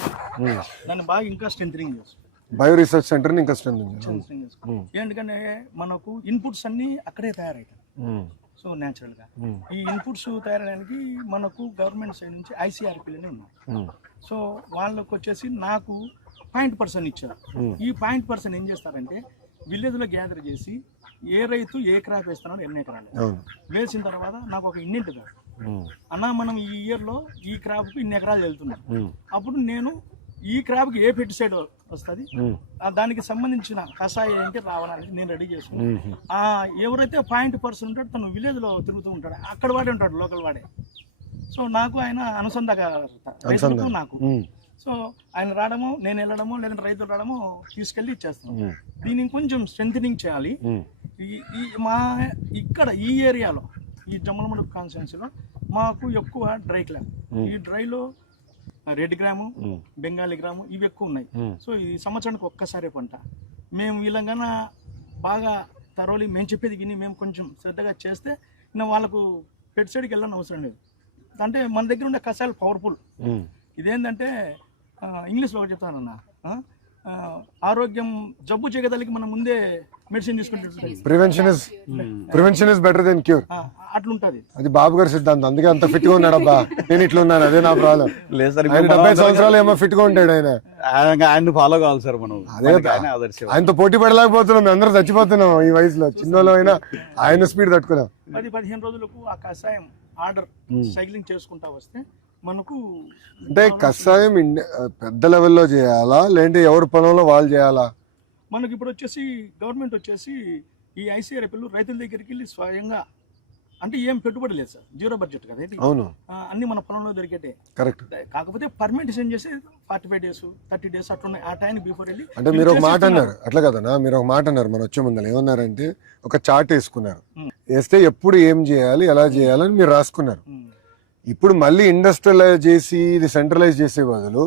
దాన్ని బాగా ఇంకా స్ట్రెంథనింగ్ చేస్తాం. బయో రీసెర్చ్ సెంటర్ ఇంకా స్ట్రెంథనింగ్ ఎందుకంటే మనకు ఇన్పుట్స్ అన్ని అక్కడే తయారవుతాయి. సో న్యాచురల్ గా ఈ ఇన్పుట్స్ తయారడానికి మనకు గవర్నమెంట్ సైడ్ నుంచి ICRPలనే ఉన్నాయి. సో వాళ్ళకి వచ్చేసి నాకు 0.% ఇచ్చారు. ఈ 0.% ఏం చేస్తారంటే విలేజ్ లో గ్యాదర్ చేసి ఏ రైతు ఏ క్రాప్ వేస్తున్నాడో ఎన్ని ఎకరాలు వేసిన తర్వాత నాకు ఒక ఇండెంట్ కాదు అన్న, మనం ఈ ఇయర్ లో ఈ క్రాప్ కు ఇన్ని ఎకరాలు వెళ్తున్నాం. అప్పుడు నేను ఈ క్రాప్ కి ఏ పెస్టిసైడ్ వస్తుంది, దానికి సంబంధించిన కషాయం ఏంటి రావడానికి నేను రెడీ చేసుకున్నాను. ఎవరైతే 0.% ఉంటాడో తను విలేజ్ లో తిరుగుతూ ఉంటాడు, అక్కడ వాడే ఉంటాడు, లోకల్ వాడే. సో నాకు ఆయన అనుసంధానం నాకు. సో ఆయన రావడము, నేను వెళ్ళడము, లేదంటే రైతులు రావడము తీసుకెళ్ళి ఇచ్చేస్తాం. దీన్ని కొంచెం స్ట్రెంథనింగ్ చేయాలి. మా ఇక్కడ ఈ ఏరియాలో ఈ జమ్మలమడు కాన్స్టిట్యున్సీలో మాకు ఎక్కువ డ్రై క్లాప్. ఈ డ్రైలో రెడ్ గ్రాము, బెంగాలీ గ్రాము ఇవి ఎక్కువ ఉన్నాయి. సో ఈ సంవత్సరానికి ఒక్కసారి పంట. మేము వీళ్ళంగాన బాగా తరోలి మేము చెప్పేది విని మేము కొంచెం శ్రద్ధగా చేస్తే వాళ్ళకు పెస్టిసైడ్కి వెళ్ళని అవసరం లేదు. అంటే మన దగ్గర ఉండే కషాయాలు పవర్ఫుల్. ఇదేంటంటే ఇంగ్లీష్లో ఒకటి చెప్తానన్నా, ఆరోగ్యం జబ్బు చేయగలిగి మనం ముందే మెడిసిన్ తీసుకుంటే prevention is better than cure అట్లుంటది. అది బాబు గారి సిద్ధాంతం. అందుకే అంత ఫిట్ గా ఉన్నాడు. అబ్బా నేను ఇట్లా ఉన్నాను, అదే నా ప్రాబ్లం. లేదు సార్, 70 సంవత్సరాలు ఏమో ఫిట్ గా ఉంటాడు ఆయన. ఆయన ఫాలో కావాలి సార్ మనం. అదే ఆయనతో పోటీ పడలేకపోతున్నాం, మేము అందరం చచ్చిపోతున్నాం ఈ వయసులో. చిన్నలో అయినా ఆయన స్పీడ్ తట్టుకున్నాం. 10-15 రోజులకు ఆ కషాయం ఆర్డర్ సైక్లింగ్ చేసుకుంటా వస్తే మనకు అంటే కషాయం పెద్ద లెవెల్లో చేయాలా, లేదంటే ఎవరి పొలంలో వాళ్ళు చేయాలా? మనకి ఇప్పుడు వచ్చేసి గవర్నమెంట్ వచ్చేసి ఈ ICRPలు రైతుల దగ్గరికి వెళ్ళి స్వయంగా, అంటే ఏం పెట్టుబడి లేదు సార్, 0 బడ్జెట్ కదా ఇది. అవును, అన్ని మన పొలంలో దొరికేటే. కరెక్ట్. కాకపోతే పర్మిటేషన్ చేసి 45 days 30 days అట్లున్నాయి. ఆ టైం బిఫోర్ వెళ్ళి అంటే మీరు ఒక మాట అన్నారు అట్లా కదనా, మీరు ఒక మాట అన్నారు మన వచ్చే ముందర. ఏమన్నారంటే ఒక చార్ట్ వేసుకున్నారు, వేస్తే ఎప్పుడు ఏం చేయాలి ఎలా చేయాలని మీరు రాసుకున్నారు. ఇప్పుడు మళ్ళీ ఇండస్ట్రియలైజ్ చేసి ఇది సెంట్రలైజ్ చేసే బదులు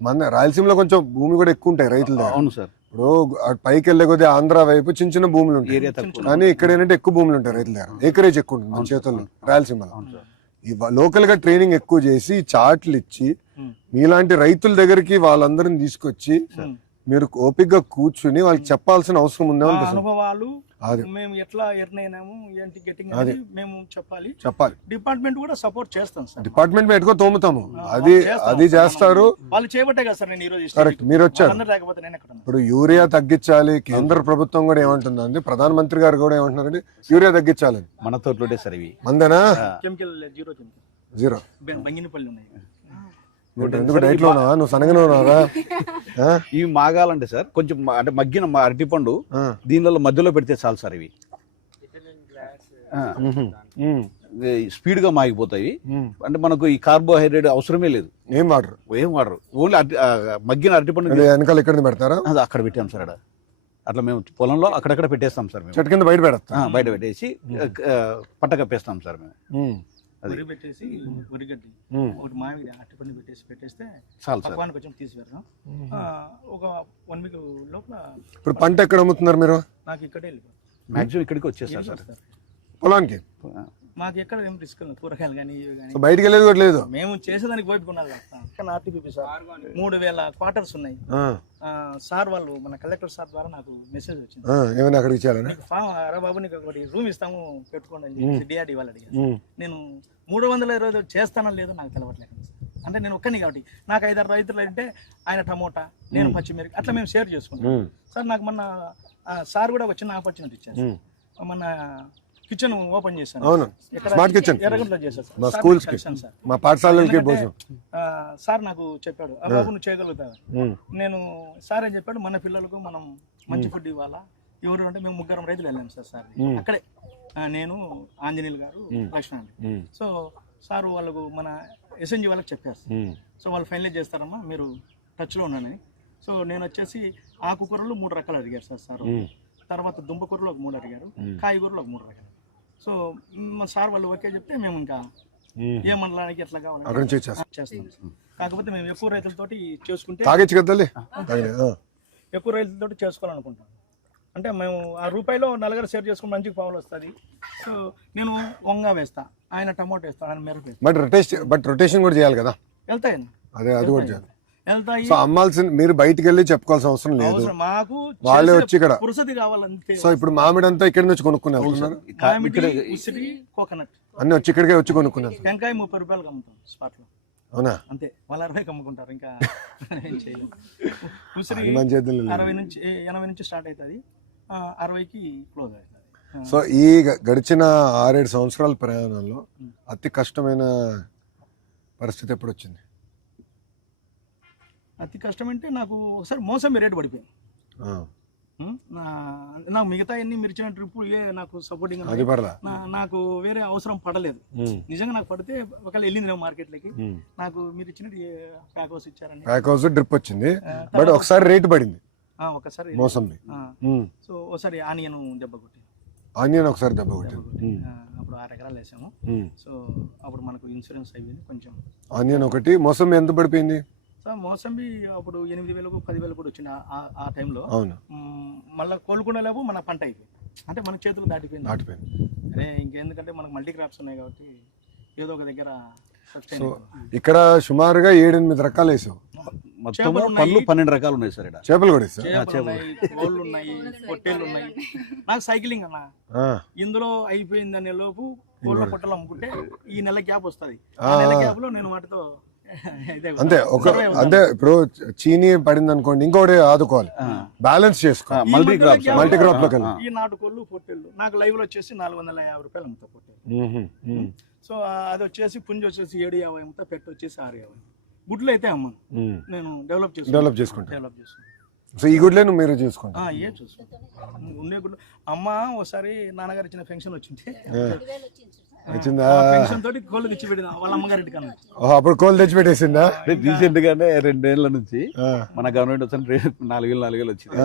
మన రాయలసీమలో కొంచెం భూమి కూడా ఎక్కువ ఉంటాయి రైతులు. అవును సార్. ఇప్పుడు పైకి వెళ్ళే కొద్దిగా ఆంధ్ర వైపు చిన్న చిన్న భూములు ఉంటాయి, కానీ ఇక్కడ ఏంటంటే ఎక్కువ భూములు ఉంటాయి రైతుల దగ్గర. ఏకరేజ్ ఎక్కువ ఉంటుంది మన చేతుల్లో రాయలసీమలో. లోకల్ గా ట్రైనింగ్ ఎక్కువ చేసి చార్ట్లు ఇచ్చి మీలాంటి రైతుల దగ్గరికి వాళ్ళందరిని తీసుకొచ్చి మీరు ఓపికగా కూర్చుని వాళ్ళకి చెప్పాల్సిన అవసరం ఉందే అనుభవాలు. మేము ఎట్లా ఎర్నైనాము ఏంటి గెటింగ్ మేము చెప్పాలి. డిపార్ట్మెంట్ కూడా సపోర్ట్ చేస్తాం సార్. డిపార్ట్మెంట్ ఎట్టుకో తోముతాము, అది చేస్తారు. వాళ్ళు చేయబట్టే కదా సార్ నేను ఈ రోజు కరెక్ట్ మీరు వచ్చారు. లేకపోతే నేను ఎక్కడ. ఇప్పుడు యూరియా తగ్గించాలి, కేంద్ర ప్రభుత్వం కూడా ఏమంటుందండి, ప్రధానమంత్రి గారు కూడా ఏమంటున్నారండి, యూరియా తగ్గించాలి. మన తోటలోనే సార్ ఇవి మందేనా? కెమికల్ జీరో బంగినపల్లి ఉన్నాయి. ఎందుకు డైట్ లో ఉన్నావా నువ్వు? సనగానే ఉన్నావా? ఇవి మాగాలంటే సార్ కొంచెం అంటే మగ్గిన అరటిపండు దీనిలో మధ్యలో పెడితే చాలు సార్. ఇవి స్పీడ్ గా మాగిపోతాయి. అంటే మనకు ఈ కార్బోహైడ్రేట్ అవసరమే లేదు. ఏం వాడరు ఓన్లీ మగ్గిన అరటిపండు వెనకాల ఎక్కడ పెడతారా? అక్కడ పెట్టాం సార్. అట్లా మేము పొలంలో అక్కడక్కడ పెట్టేస్తాం సార్. చెట్టు కింద బయట పెడతాం, బయట పెట్టేసి పట్ట కప్పేస్తాం సార్ మేము. వరి పెట్టేసి వరిగడ్డి ఒకటి మామిడి అరటిపండు పెట్టేస్తే పక్వానికి కొంచెం తీసివేద్దాం. ఒక 1 week లోపల. ఇప్పుడు పంట ఎక్కడ అమ్ముతున్నారు మీరు? నాకు ఇక్కడే మాక్సిమం ఇక్కడికి వచ్చేస్తారు సార్ పొలానికి. మాకు ఎక్కడ ఏం రిస్క్ కూరగాయలు కానీ ఇవి కానీ బయటకి వెళ్ళేది కూడా లేదు. మేము చేసేదానికి ఓపికొనాలి. RTPP సార్ 3000 క్వార్టర్స్ ఉన్నాయి సార్. వాళ్ళు మన కలెక్టర్ సార్ ద్వారా నాకు మెసేజ్ వచ్చింది, ఏమైనా అక్కడికి ఇచ్చారని. బాబు నీకు ఒకటి రూమ్ ఇస్తాము పెట్టుకోండి అని చెప్పి DRD వాళ్ళు అడిగారు. నేను 320 చేస్తానని లేదో నాకు తెలవట్లేదు. అంటే నేను ఒక్కని కాబట్టి నాకు 5-6 రైతులు అంటే ఆయన టమోటా, నేను పచ్చిమిరపకాయ, అట్లా మేము షేర్ చేసుకుంటాం సార్. నాకు మొన్న సార్ కూడా ఒక చిన్న ఆపర్చునిటీ ఇచ్చారు. మన కిచెన్ ఓపెన్ చేశాను. స్మార్ట్ కిచెన్ ఎర్రగంటలో చేశాను మా స్కూల్స్ కి, మా పాఠశాలలకి భోజనం. సార్ నాకు చెప్పాడు, బాబు నువ్వు చేయగలుగుతావు. నేను సార్ అని చెప్పాడు, మన పిల్లలకు మనం మంచి ఫుడ్ ఇవ్వాలా. ఎవరు అంటే మేము 3 రైతులు వెళ్ళాము సార్. అక్కడే నేను ఆంజనేయులు గారు లక్ష్మణ్ అండి. సో సార్ వాళ్ళకు మన ఎస్ఎన్జి వాళ్ళకి చెప్పారు. సో వాళ్ళు ఫైనలైజ్ చేస్తారమ్మా, మీరు టచ్లో ఉన్నానని. సో నేను వచ్చేసి ఆకుకూరలు 3 రకాలు అడిగారు సార్. తర్వాత దుంపకూరలు ఒక 3 అడిగారు, కాయగూరలు ఒక 3 రకాలు. సో మా సార్ వాళ్ళు ఓకే చెప్తే మేము ఇంకా ఏ మండలానికి ఎట్లా కావాలని చేస్తాం. కాకపోతే మేము ఎక్కువ రైతులతోటి చేసుకుంటే ఎక్కువ రైతులతోటి చేసుకోవాలనుకుంటాం. అంటే మేము ఆ రూపాయిలో నలుగురు షేర్ చేసుకుని మంచిగా పావులు వస్తుంది. సో నేను వంగ వేస్తా, ఆయన టమాటో వేస్తాను, ఆయన మిరప వేస్తాను. బట్ రొటేషన్ కూడా చేయాలి కదా. వెళ్తాయి అది కూడా చేయాలి. వెళ్తాయి. సో అమ్మాల్సిన మీరు బయటికి వెళ్ళి చెప్పుకోవాల్సిన అవసరం లేదు, మాకు వాళ్ళే వచ్చి ఇక్కడ పురుసతి కావాలంతే. సో ఇప్పుడు మామిడి అంతా ఇక్కడ నుంచి కొనుక్కునే వెళ్తున్నారు, కోకోనట్ అన్ని వచ్చి ఇక్కడికే వచ్చి కొనుక్కున్నారు. టెంకాయ 30 రూపాయలు అమ్ముతాం స్పాట్ లో. అవునా? అంతే, వాళ్ళు 60కి అమ్ముకుంటారు. ఇంకా ఏం చేయలేదు. ఉసిరి అది మన చేతుల్లో లేదు. 80 నుంచి స్టార్ట్ అవుతుంది, 60కి క్లోజ్ అవుతుంది. సో ఈ గడిచిన 6-7 సంవత్సరాల ప్రయాణంలో అతి కష్టమైన పరిస్థితి ఎప్పుడు వచ్చింది? అతి కష్టం అంటే నాకు ఒకసారి మోసంబి రేటు పడిపోయింది. నాకు మిగతా అన్ని మీరు ఇచ్చిన ట్రిప్ నాకు సపోర్టింగ్ నాకు వేరే అవసరం పడలేదు. నిజంగా నాకు పడితే ఒకవేళ వెళ్ళింది మార్కెట్లోకి. నాకు మీరు ఇచ్చినట్టు ప్యాక్ హౌస్ ఇచ్చారని, ప్యాక్ హౌస్ డ్రిప్ వచ్చింది, బట్ ఒకసారి రేటు పడింది ఒకసారి మోసంబి. సో ఒకసారి ఆనియన్ దెబ్బ కొట్టింది, ఒకసారి దెబ్బ కొట్టింది. అప్పుడు 6 ఎకరాలు వేసాము. సో అప్పుడు మనకు ఇన్సూరెన్స్ అయిపోయింది కొంచెం. ఆనియన్ ఒకటి, మోసంబి ఎంత పడిపోయింది? మోసంబి అప్పుడు 8,000 10,000 కూడా వచ్చింది ఆ టైంలో. మళ్ళీ కోలుకునేలేపు మన పంట అయిపోయింది, అంటే మన చేతులు దాటిపోయింది. అదే ఇంకెందుకంటే మనకు మల్టీ క్రాప్స్ ఉన్నాయి కాబట్టి ఏదో ఒక దగ్గర. ఇక్కడ సుమారుగా 7-8 రకాలు వేసావు. పళ్ళు 12 రకాలు ఉన్నాయి సార్. చేపలు కూడా కోళ్ళు ఉన్నాయి, పొట్టేళ్ళు ఉన్నాయి. నాకు సైక్లింగ్ అన్న, ఇందులో అయిపోయింది అనే లోపు కోళ్ళ పొట్టలు అమ్ముకుంటే ఈ నెల గ్యాప్ వస్తుంది. ఆ నెల గ్యాప్ లో నేను వాటితో అంతే. అంటే ఇప్పుడు చీనీ పడింది అనుకోండి, ఇంకోటి ఆదుకోవాలి, బ్యాలెన్స్ చేసుకోవాలి. మల్టీ క్రాప్ లో ఈ నాటుకోళ్ళు పొట్టేళ్ళు నాకు లైవ్ లో వచ్చేసి 450 రూపాయలు అమ్ముతా పొట్టేళ్ళు. సో అది వచ్చేసి పుంజు వచ్చేసి 750 అమ్ముతా, పెట్టు వచ్చేసి 650. గుడ్లు అయితే అమ్మను, నేను డెవలప్ చేసుకుంటాను. సో ఈ గుడ్లే మీరు చూసుకుంటా? ఏ చూసుకుంటాను ఉండే గుడ్లు. అమ్మ ఒకసారి నాన్నగారు ఇచ్చిన ఫంక్షన్ వచ్చింది, తోటి కోళ్ళు తెచ్చి పెట్టింది వాళ్ళ అమ్మగారి కన్నా. అప్పుడు కోళ్ళు తెచ్చి పెట్టేసిందా? రీసెంట్ గానే 2 ఏళ్ల నుంచి మన గవర్నమెంట్ వచ్చిన 4,000 వచ్చింది.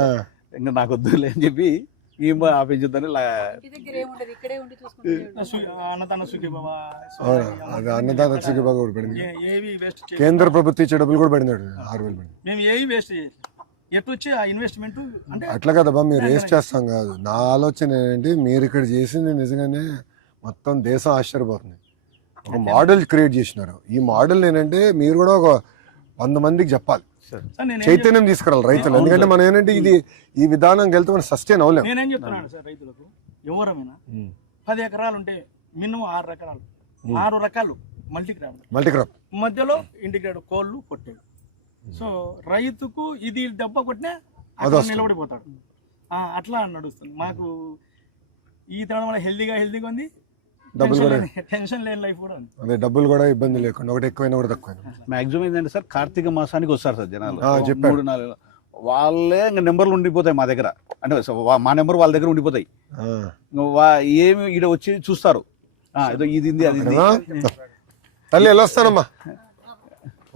ఇంకా నాకు వద్దులే అని చెప్పి ఆపించుద్దని అన్నదాన సుఖీబాబా కూడా పడింది. కేంద్ర ప్రభుత్వం ఇచ్చే డబ్బులు కూడా పడింది, 6,000 పడింది. మేము ఏవి వేస్ట్ చేయాలి, ఎటు వచ్చి ఆ ఇన్వెస్ట్మెంట్ అంటే అట్లా కదబ్బా, మీరు వేస్ట్ చేస్తాం కాదు. నా ఆలోచన ఏంటంటే మీరు ఇక్కడ చేసింది నిజంగానే మొత్తం దేశం ఆశ్చర్యపోతుంది. ఒక మోడల్ క్రియేట్ చేసినారు. ఈ మోడల్ ఏంటంటే మీరు కూడా ఒక 100 మందికి చెప్పాలి, చైతన్యం తీసుకురావాలి రైతులు. ఎందుకంటే మనం ఏంటంటే ఈ విధానం వెళ్తే మనం సస్టైన్ అవ్వలేము. నేనేం చెప్తున్నాను సార్, రైతులకు ఎవరమైనా 10 ఎకరాలు ఉంటే మినిమం 6 రకాలు 6 రకాలు మల్టీ క్రాప్ మధ్యలో ఇంటిగ్రేటెడ్ కోళ్ళు పొట్టేళ్ళు. సో రైతుకు ఇది దెబ్బ కొట్టినా నిలబడిపోతాడు. అట్లా నడుస్తుంది మాకు. ఈ తరం వల్ల హెల్దీగా ఉంది, టెన్షన్ లేని లైఫ్ కూడా ఉంది. అదే డబ్బులు కూడా ఇబ్బంది లేకుండా, ఒకటి ఎక్కువైనా కూడా తక్కువైనా. మాక్సిమం ఏంటంటే సార్, కార్తీక మాసానికి వస్తారు సార్ జనాలు, 3-4 వాళ్ళే ఇంకా నెంబర్లు ఉండిపోతాయి మా దగ్గర. అంటే మా నెంబర్ వాళ్ళ దగ్గర ఉండిపోతాయి. ఏమి ఈడ వచ్చి చూస్తారు, ఇది అది. తల్లి ఎలా వస్తానమ్మా,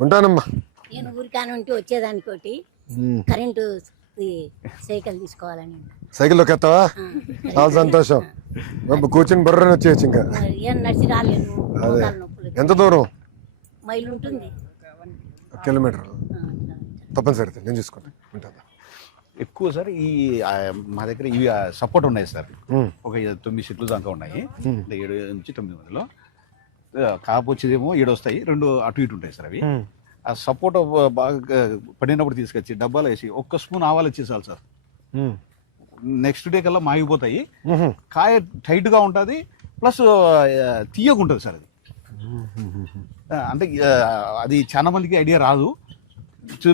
ఉంటానమ్మా. నేను ఊరికానుంటే వచ్చేదానికోటి కరెంటు సైకిల్ తీసుకోవాలని. సైకిల్లోకి ఎత్తావా? చాలా సంతోషం. కూర్చుని బుర్రని వచ్చేయచ్చు. ఇంకా ఏం నడిచి రాలేను. ఎంత దూరం? మైలు ఉంటుంది, 1 కిలోమీటర్. తప్పనిసరి నేను చూసుకుంటా. ఎక్కువ సార్ ఈ మా దగ్గర ఇవి సపోర్ట్ ఉన్నాయి సార్. ఒక 9 చెట్లు దాకా ఉన్నాయి, 7 నుంచి 9 మధ్యలో. కాపు వచ్చేదేమో 7 వస్తాయి, 2 అటు ఇటు ఉంటాయి సార్. అవి ఆ సపోర్ట్ బాగా పడినప్పుడు తీసుకొచ్చి డబ్బాలు వేసి 1 స్పూన్ ఆవాలు ఇచ్చేసాలి సార్. నెక్స్ట్ డే కల్లా మాగిపోతాయి. కాయ టైట్ గా ఉంటుంది, ప్లస్ తీయగా ఉంటుంది సార్. అది అంటే అది చాలా మందికి ఐడియా రాదు.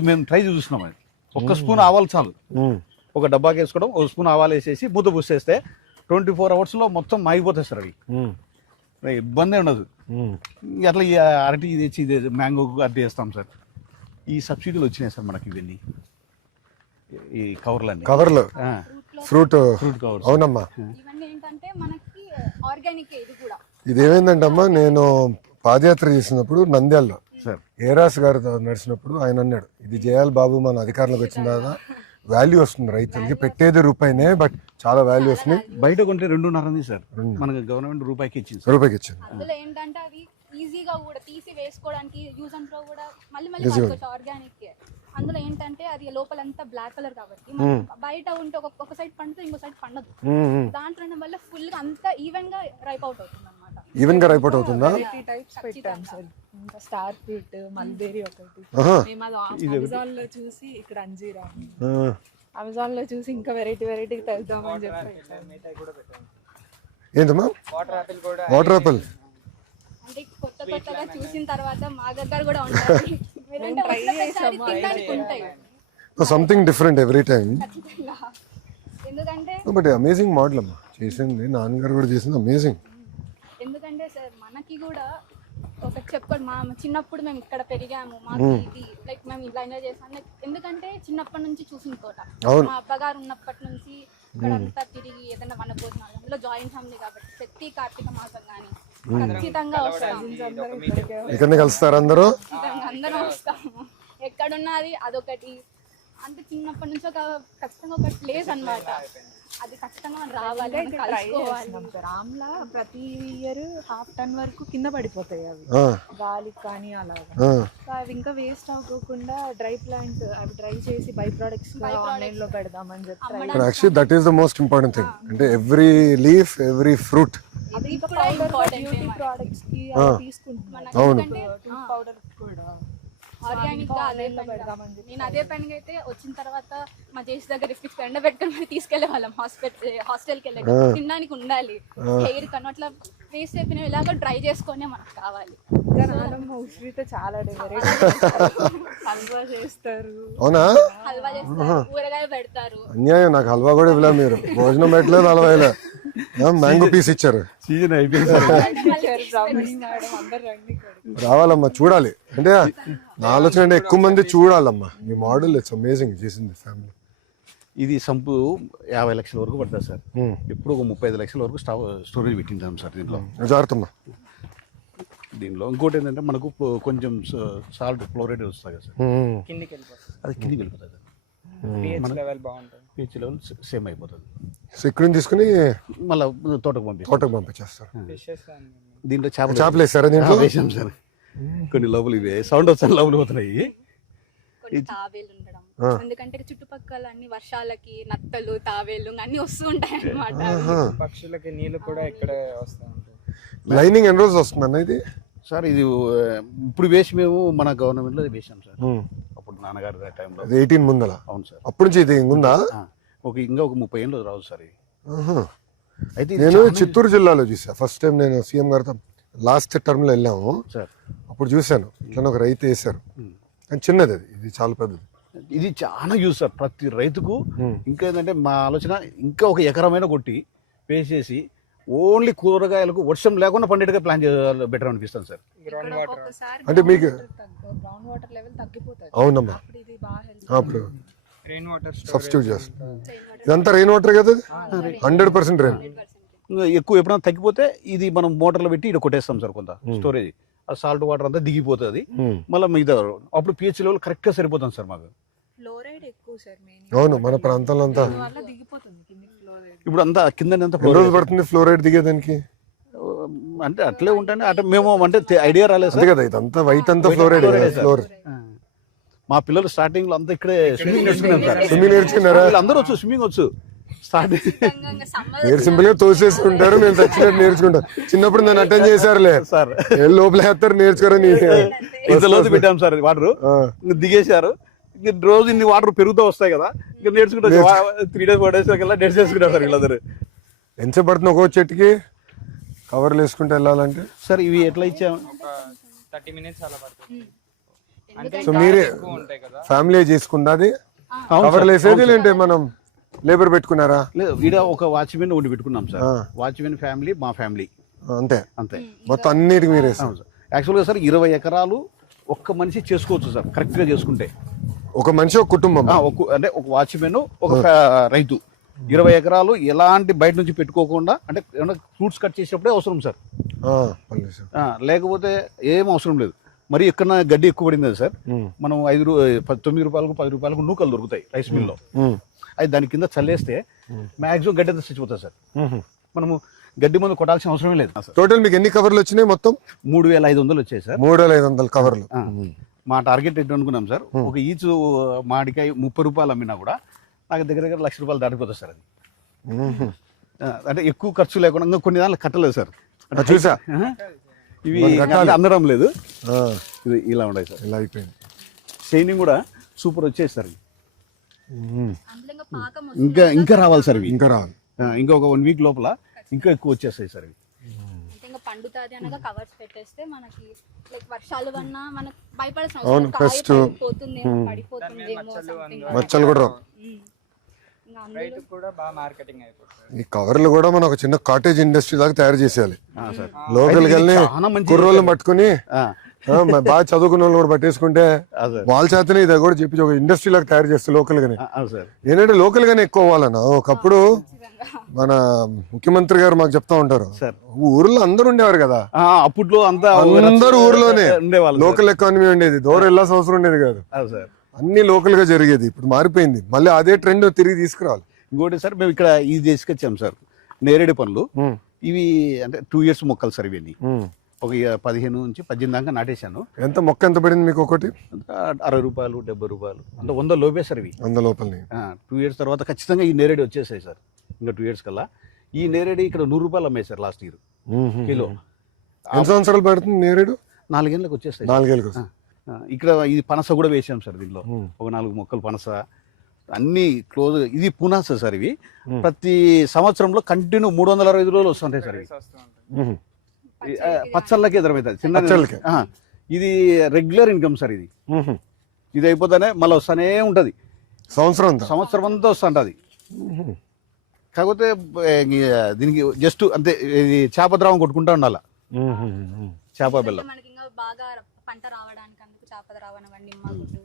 మేము ట్రై చూస్తున్నాం. అది 1 స్పూన్ ఆవాలు చాలు. ఒక డబ్బాకి వేసుకోవడం, 1 స్పూన్ ఆవాలు వేసేసి మూత పూసేస్తే 24 hours లో మొత్తం మాగిపోతాయి సార్. అవి ఇబ్బంది ఉండదు. అట్లా అరటి తెచ్చి మ్యాంగో అరటి వేస్తాం సార్. ఈ సబ్సిడీలు వచ్చినాయి సార్ మనకి. ఇవన్నీ ఈ కవర్లు ఫ్రూట్ కవర్స్. అవునమ్మా. ఇవన్నీ ఏంటంటే మనకి ఆర్గానిక్ ఇది కూడా. ఇదేమైందంటే అమ్మా, నేను పాదయాత్ర చేసినప్పుడు నంద్యాలలో సార్ ఏరాస్ గారితో నడిచినప్పుడు ఆయన అన్నాడు, ఇది చేయాలి బాబు, మన అధికారంలోకి వచ్చిన తర్వాత వాల్యూ వస్తుంది రైతులకి, పెట్టేది రూపాయినే బట్ చాలా వాల్యూ వస్తుంది. బయట కొంటే 2.5 ఉంది సార్, మనకు గవర్నమెంట్ రూపాయికి ఇచ్చింది. రూపాయికి ఇచ్చింది. అందులో ఏంటంటే అవి ఈజీగా కూడా తీసి వేసుకోవడానికి యూజ్ అండ్ త్రో కూడా మళ్ళీ వాడుకోవచ్చు ఆర్గానిక్. అందులో ఏంటంటే అది లోపలంతా బ్లాక్ కలర్ కాబట్టి మనం బయట ఉంటే ఒక సైడ్ పండుతుంది, ఇంకో సైడ్ పండదు. దాంట్లో ఉండడం వల్ల ఫుల్ గా అంతా ఈవెన్ గా రైప్ అవుట్ అవుతుంది అనమాట. ఈవెన్ గా రైపోర్ట్ అవుతుందా? టైప్స్ పెట్టాం సార్. ఇంకా స్టార్ ఫ్రూట్, మల్బెరీ ఒకటి. మేము అది అమెజాన్ లో చూసి ఇక్కడ అంజీరా, అమెజాన్ లో చూసి ఇంకా వెరైటీ తెద్దామని చెప్పి. ఏంటమ్మా? Water apple. అంటే కొత్తగా చూసిన తర్వాత మా దగ్గర కూడా ఉంటాయి. మీరంటే ఒకసారి తినడానికి ఉంటాయి సంథింగ్ డిఫరెంట్ ఎవ్రీ టైం. ఖచ్చితంగా. ఎందుకంటే బట్ అమేజింగ్ మోడల్ అమ్మా చేసింది, నాన్నగారు కూడా చేసింది అమేజింగ్. ఎందుకంటే సార్ మనకి కూడా ఒక చెప్పండి, మా చిన్నప్పుడు మేము ఇక్కడ పెరిగాము, మాకు ఇది లైక్ మేము ఇలా ఎంజాయ్ చేస్తాం. ఎందుకంటే చిన్నప్పటి నుంచి చూసిన తోట, మా అబ్బగారు ఉన్నప్పటి నుంచి ఇక్కడ అంతా తిరిగి ఏదైనా వన భోజనాలు, అందులో జాయింట్ ఫ్యామిలీ కాబట్టి ప్రతి కార్తీక మాసం కానీ ఖచ్చితంగా వస్తాము. ఇక్కడనే కలుస్తారు అందరూ, అందరం వస్తాము. ఎక్కడున్నది అదొకటి. అంటే చిన్నప్పటి నుంచి ఒక ఖచ్చితంగా ఒక ప్లేస్ అన్నమాట. అది ఖచ్చితంగా మనం రావాలి, మనం కలుసుకోవాలి. ఆమ్లా ప్రతి ఇయర్ 1/2 టన్ వరకు కింద పడిపోతాయి అవి, గాలికి కానీ అలాగా. సో అవి ఇంకా వేస్ట్ అవ్వకుండా డ్రై ప్లాంట్ అవి డ్రై చేసి బై ప్రొడక్ట్స్ ఆన్లైన్ లో పెడదామని చెప్పి. Actually that is the most important thing. అంటే ఎవ్రీ లీఫ్, ఎవ్రీ ఫ్రూట్, అది కూడా ఇంపార్టెంట్. బ్యూటీ ప్రొడక్ట్స్ కి తీసుకుంటున్నాం. పౌడర్ కూడా ఆర్గానిక్ గా అదే పెడదామని. నేను అదే పనిగా అయితే వచ్చిన తర్వాత మా జేసి దగ్గర ఫ్రిడ్జ్ ఎండ పెట్టుకుని మరి తీసుకెళ్లే వాళ్ళం హాస్టల్కి వెళ్ళే. తినడానికి ఉండాలి, హెయిర్ కను అట్లా వేస్ట్ అయిపోయినా ఇలాగ డ్రై చేసుకొని మనకు కావాలి. ఉసిరితో చాలా హల్వా చేస్తారు. అవునా? హల్వా చేస్తారు, కూరగాయ పెడతారు. అన్యాయం, నాకు హల్వా కూడా ఇవ్వలే, మీరు భోజనం పెట్టలేదు, హల్వా ఇలా మ్యాంగో పీస్ ఇచ్చారు. సీజన్ అయిపోయింది. రావాలమ్మా, చూడాలి. అంటే నా ఆలోచన అంటే ఎక్కువ మంది చూడాలమ్మా మీ మోడల్. ఇట్స్ అమేజింగ్ చేసింది ఫ్యామిలీ. ఇది సంపు 50 లక్షల వరకు పడుతుంది సార్. ఎప్పుడు ఒక 35 లక్షల వరకు స్టోరేజ్ పెట్టింటాం సార్ దీంట్లో. జాగ్రత్తమ్మా. దీనిలో ఇంకోటి ఏంటంటే మనకు కొంచెం సాల్ట్ ఫ్లోరైడ్ వస్తుంది కదా సార్, అది కిందికి వెళ్ళిపోతుంది సార్. పిహెచ్ లెవెల్ సేమ్ అయిపోతుంది. సో ఇక్కడ నుంచి తీసుకుని మళ్ళీ తోటకు పంపించేస్తారు. దీంట్లో చేపలు వేస్తారా దీంట్లో? వేసాం సార్. కొన్ని లోపల ఇవే సౌండ్ వస్తాయి, లోపల పోతున్నాయి. కొన్ని తాబేలు ఉండడం, ఎందుకంటే చుట్టుపక్కల అన్ని వర్షాలకి నత్తలు, తాబేలు అన్ని వస్తూ ఉంటాయి అన్నమాట. పక్షులకి నీళ్లు కూడా ఇక్కడ వస్తూ ఉంటాయి. లైనింగ్ ఎన్ని రోజులు వస్తుంది అన్న ఇది? సార్ ఇది ఇప్పుడు వేసి మేము మన గవర్నమెంట్ లో వేసాం సార్. అప్పుడు నాన్నగారి టైంలో 18 ముందల. అవును సార్. అప్పుడు నుంచి ఇది ఉందా? ఇంకా ఒక 30 ఏళ్ళు రావు సార్. అయితే నేను చిత్తూరు జిల్లాలో చూసా ఫస్ట్ టైం. నేను సీఎం గారితో లాస్ట్ టర్మ్ లో వెళ్ళాము సార్. అప్పుడు చూసాను ఇట్లా ఒక రైతు వేసారు, కానీ చిన్నది అది, ఇది చాలా పెద్దది. ఇది చాలా యూజ్ సార్ ప్రతి రైతుకు. ఇంకా ఏంటంటే మా ఆలోచన ఇంకా ఒక ఎకరమైన కొట్టి వేసేసి ఓన్లీ కూరగాయలకు వర్షం లేకుండా పండేట్టుగా ప్లాన్ చేయాలి, బెటర్ అనిపిస్తుంది సార్. అంటే మీకు గ్రౌండ్ వాటర్ లెవెల్ తగ్గిపోతుంది. అవునమ్మా, ఇది బాగా హెల్ప్. అప్పుడు రెయిన్ వాటర్ సబ్స్టిట్యూట్ చేస్తాం. ఇదంతా రెయిన్ వాటర్ కదా, 100% రెయిన్. ఎక్కువ ఎప్పుడైనా తగ్గిపోతే ఇది మనం మోటార్లో పెట్టి ఇక్కడ కొట్టేస్తాం సార్. కొంత స్టోరేజ్ ఆ సాల్ట్ వాటర్ అంతా దిగిపోతుంది. మళ్ళీ మిగతా అప్పుడు పిహెచ్ లెవెల్ కరెక్ట్ గా సరిపోతుంది సార్ మాకు. ఫ్లోరైడ్ ఎక్కువ సార్ మెయిన్. అవును, మన ప్రాంతంలో అంతా దిగిపోతుంది కిందకి ఫ్లోరైడ్. ఇప్పుడు అంతా కింద రోజు పడుతుంది ఫ్లోరైడ్ దిగేదానికి. అంటే అట్లే ఉంటాయి. అంటే మేము అంటే ఐడియా రాలేదు సార్ కదా, ఇదంతా వైట్ అంతా ఫ్లోరైడ్. ఫ్లోర్ మా పిల్లలు స్టార్టింగ్ లో అంతా ఇక్కడే స్విమ్మింగ్ నేర్చుకున్నారు సార్. స్విమ్మింగ్ నేర్చుకున్నారా? అందరూ వచ్చు, స్విమ్మింగ్ వచ్చు. మీరు సింపుల్ గా తోసేసుకుంటారు, మేము చచ్చినట్టు నేర్చుకుంటాం. చిన్నప్పుడు నన్ను అటెండ్ చేశారులే సార్, లోపల వేస్తారు నేర్చుకోరని. ఇంత లోతు పెట్టాం సార్ వాటర్, దిగేశారు. రోజు ఇన్ని వాటర్ పెరుగుతూ వస్తాయి కదా, ఇంకా నేర్చుకుంటారు. 3 days 4 days కల్లా డెడ్ చేసుకుంటారు సార్ వీళ్ళందరూ. ఎంత పడుతుంది ఒక్కో చెట్టుకి కవర్లు వేసుకుంటూ వెళ్ళాలంటే? సార్ ఇవి ఎట్లా ఇచ్చాము? 30 minutes అలా పడుతుంది. సో మీరే ఫ్యామిలీ చేసుకున్నది కవర్లు వేసేది, లేదంటే మనం లేబర్ పెట్టుకున్నారా? లేదు, ఈడ ఒక వాచ్మెన్ ఒకటి పెట్టుకున్నాం సార్. వాచ్మెన్ ఫ్యామిలీ, మా ఫ్యామిలీ అంతే. అంతే మొత్తం అన్నిటికి మీరే సార్. యాక్చువల్గా సార్ 20 ఎకరాలు ఒక్క మనిషి చేసుకోవచ్చు సార్, కరెక్ట్ గా చేసుకుంటే. ఒక మనిషి ఒక కుటుంబం, అంటే ఒక వాచ్మెన్, ఒక రైతు 20 ఎకరాలు ఎలాంటి బయట నుంచి పెట్టుకోకుండా, అంటే ఏమన్నా ఫ్రూట్స్ కట్ చేసేటప్పుడే అవసరం సార్, లేకపోతే ఏం అవసరం లేదు. మరి ఎక్కడన్నా గడ్డి ఎక్కువ పడింది కదా సార్, మనం 9 రూపాయలకు 10 రూపాయలకు నూకలు దొరుకుతాయి రైస్ మిల్లో, అది దాని కింద చల్లేస్తే మాక్సిమం గడ్డి అంతా చచ్చిపోతుంది సార్. మనము గడ్డి మందు కొట్టాల్సిన అవసరమే లేదు. టోటల్ మీకు ఎన్ని కవర్లు వచ్చినాయి? మొత్తం 3500 వచ్చాయి సార్. 3500 కవర్లు. మా టార్గెట్ ఎట్టు అనుకున్నాం సార్, ఒక ఈచు మామిడికాయ 30 రూపాయలు అమ్మినా కూడా నాకు దగ్గర దగ్గర 1,00,000 రూపాయలు దాటిపోతుంది సార్. అది అంటే ఎక్కువ ఖర్చు లేకుండా ఇంకా కొన్ని దాంట్లో కట్టలేదు సార్. చూసా ఇవి అందడం లేదు, ఇది ఇలా ఉన్నాయి సార్. ఇలా అయిపోయింది. షైనింగ్ కూడా సూపర్ వచ్చేది సార్. అందులో ఇంకా పాకం ఇంకా రావాలి సార్ ఇవి, ఇంకా రావాలి. ఇంకా ఒక 1 వీక్ లోపల ఇంకా ఎక్కువ వచ్చేస్తాయి సార్ ఇవి. అంటే ఇంకా పండుతాది అనగా కవర్స్ పెట్టేస్తే మనకి లైక్ వర్షాలు వన్నా మనకు భయపడాల్సిన అవును, అవసరం పెస్ట్. పోతుందేమో పడిపోతుందేమో something. మచ్చలు కూడా రావు. ఇంకా అందులో రైతు కూడా బాగా మార్కెటింగ్ అయిపోతుంది. ఈ కవర్లు కూడా మనం ఒక చిన్న కాటేజ్ ఇండస్ట్రీ లాగా తయారు చేసేయాలి. సార్ లోకల్ వెళ్ళి చాలా మంచి కుర్రోళ్ళు పట్టుకుని ఆ, బాగా చదువుకున్న వాళ్ళు కూడా పట్టేసుకుంటే సార్. వాళ్ళ చేతనే ఇది కూడా చెప్పి ఒక ఇండస్ట్రీ లాగా తయారు చేస్తే లోకల్ గానే. సార్ ఏంటంటే లోకల్ గానే ఎక్కువ అవ్వాలన్న. ఒకప్పుడు మన ముఖ్యమంత్రి గారు మాకు చెప్తా ఉంటారు, సార్ ఊర్లో అందరూ ఉండేవారు కదా, అప్పట్లో అంతా అందరూ ఊర్లోనే ఉండేవాళ్ళు. లోకల్ ఎకానమీ ఉండేది, దూరం వెళ్ళాల్సిన అవసరం ఉండేది కాదు, సార్ అన్ని లోకల్ గా జరిగేది. ఇప్పుడు మారిపోయింది, మళ్ళీ అదే ట్రెండ్ తిరిగి తీసుకురావాలి. ఇంకోటి సార్, మేము ఇక్కడ ఇది తీసుకొచ్చాం సార్, నేరేడు పండ్లు. ఇవి అంటే 2 years మొక్కలు సార్. ఇవన్నీ ఒక 15 నుంచి 18 దాకా నాటేశాను. ఎంత మొక్క ఎంత పడింది మీకు? ఒకటి 60 రూపాయలు 70 రూపాయలు అంటే 100 లోపే సార్ ఇవి. 100 లోపల. 2 years తర్వాత ఖచ్చితంగా ఈ నేరేడు వచ్చేసాయి సార్. ఇంకా 2 years కల్లా ఈ నేరేడు ఇక్కడ 100 రూపాయలు అమ్మాయి సార్ లాస్ట్ ఇయర్ కిలో. ఎన్ని సంవత్సరాలు పడుతుంది నేరేడు? 4 ఏళ్ళకి వచ్చేస్తాయి. 4 ఏళ్ళకి. ఇక్కడ ఇది పనస కూడా వేసాం సార్. దీనిలో ఒక 4 మొక్కలు పనస, అన్ని క్లోజ్. ఇది పునాస సార్. ఇవి ప్రతి సంవత్సరంలో కంటిన్యూ 365 రోజులు వస్తుంటాయి సార్. ఇవి పచ్చళ్ళకి ఎదురవుతుంది, చిన్న. ఇది రెగ్యులర్ ఇన్కమ్ సార్. ఇది అయిపోతానే మళ్ళీ వస్తానే ఉంటది, సంవత్సరం అంతా వస్తుంటది. కాకపోతే దీనికి జస్ట్ అంతే, ఇది చేప ద్రావం కొట్టుకుంటా ఉండాల, చేప బెల్లం. మనకి ఇంకా బాగా పంట రావడానికి అందుకు చేప ద్రావణం, నిమ్మగుడ్డు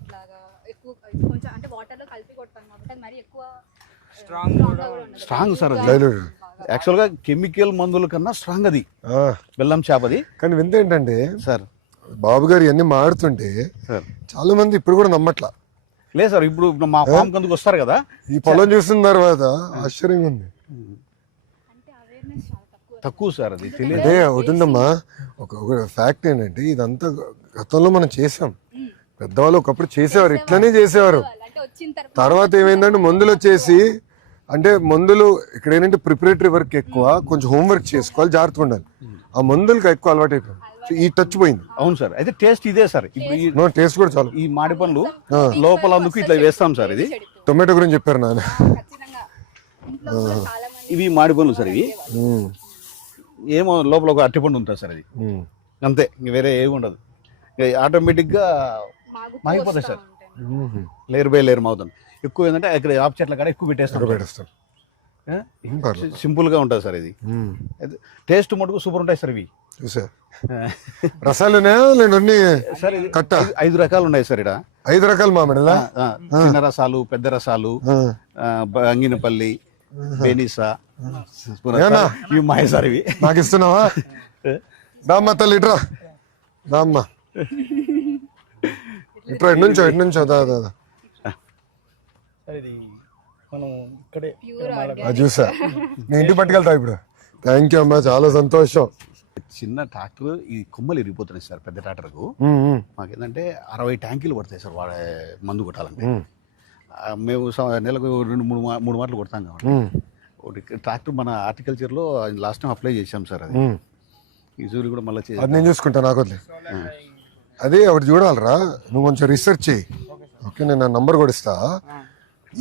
ఇట్లాగా ఎక్కువ కొంచెం అంటే వాటర్ లో కలిపి కొడతాం కాబట్టి అది మరి ఎక్కువ స్ట్రాంగ్ సార్. అది యాక్చువల్ గా కెమికల్ మందుల కన్నా స్ట్రాంగ్ అది బెల్లం చేపది. కానీ వింత ఏంటంటే సార్, బాబు గారు ఇవన్నీ మాడుతుంటే సార్ చాలా మంది ఇప్పుడు కూడా నమ్మట్లా. లేదు సార్, ఇప్పుడు మా ఫామ్ కందుకు వస్తారు కదా, ఈ పొలం చూసిన తర్వాత ఆశ్చర్యంగా ఉంది. అంటే అవేర్నెస్ చాలా తక్కువ సార్. అది తెలియదు. అదే ఒకటిందమ్మా, ఒక ఫ్యాక్ట్ ఏంటంటే ఇదంతా గతంలో మనం చేసాం. పెద్దవాళ్ళు ఒకప్పుడు చేసేవారు, ఇట్లనే చేసేవారు. అంటే వచ్చిన తర్వాత ఏమైందంటే మందులు వచ్చేసి, అంటే మందులు ఇక్కడ ఏంటంటే ప్రిపరేటరీ వర్క్ ఎక్కువ, కొంచెం హోంవర్క్ చేసుకోవాలి, జాగ్రత్తగా ఉండాలి. ఆ మందులకు ఎక్కువ అలవాటు అయిపోయింది, ఈ టచ్ పోయింది. అవును సార్. అయితే టేస్ట్ ఇదే సార్. ఇప్పుడు టేస్ట్ కూడా చాలు. ఈ మాడి పండ్లు లోపల అందుకు ఇట్లా వేస్తాం సార్. ఇది టొమాటో గురించి చెప్పారు నాన్న. ఖచ్చితంగా ఇంట్లో కూడా చాలా మంది ఇవి మాడి పండ్లు సార్. ఇవి ఏమో లోపల ఒక అరటి పండు ఉంటుంది సార్. అది అంతే, ఇంక వేరే ఏమి ఉండదు. ఆటోమేటిక్ గా మాగిపోతాయి సార్. లేయర్ బై లేయర్ మాగుతాం. ఎక్కువ ఏంటంటే ఇక్కడ ఆప్ చెట్ల కాడ ఎక్కువ పెట్టేస్తాం. సింపుల్ గా ఉంటుంది సార్. ఇది టేస్ట్ మటుకు సూపర్ ఉంటాయి సార్. ఇవి చూసా రసాలు సార్. కట్ట 5 రకాలు ఉన్నాయి సార్. ఇక్కడ 5 రకాలు మామిడి, చిన్న రసాలు, పెద్ద రసాలు, అంగినపల్లి, బెనిసా, ఇవి మాయ సార్. ఇవి నాకు ఇస్తున్నావా? దామ్మా తల్లి ఇట్రా, దామ్మా ఇట్రా, ఎట్నుంచో దాదా. ఇది మనం ఇక్కడే చూసా, నేను ఇంటికి పట్టుకెళ్తా ఇప్పుడు. థ్యాంక్ యూ అమ్మా, చాలా సంతోషం. చిన్న ట్రాక్టర్ ఈ కొమ్మలు ఇరిగిపోతున్నాయి సార్. పెద్ద ట్రాక్టర్కు మాకేంటంటే 60 ట్యాంకీలు పడతాయి సార్ వాడే మందు కొట్టాలంటే. మేము నెలకు 2-3 మాటలు కొడతాం కాబట్టి ఒకటి ట్రాక్టర్ మన హార్టికల్చర్లో లాస్ట్ టైం అప్లై చేసాం సార్. అది ఈ జూరి కూడా మళ్ళీ అది నేను చూసుకుంటా, నాకు వదిలే. అదే ఒకటి చూడాలరా, నువ్వు కొంచెం రీసెర్చ్ చేయి. ఓకే, నేను నా నంబర్ కూడా ఇస్తా.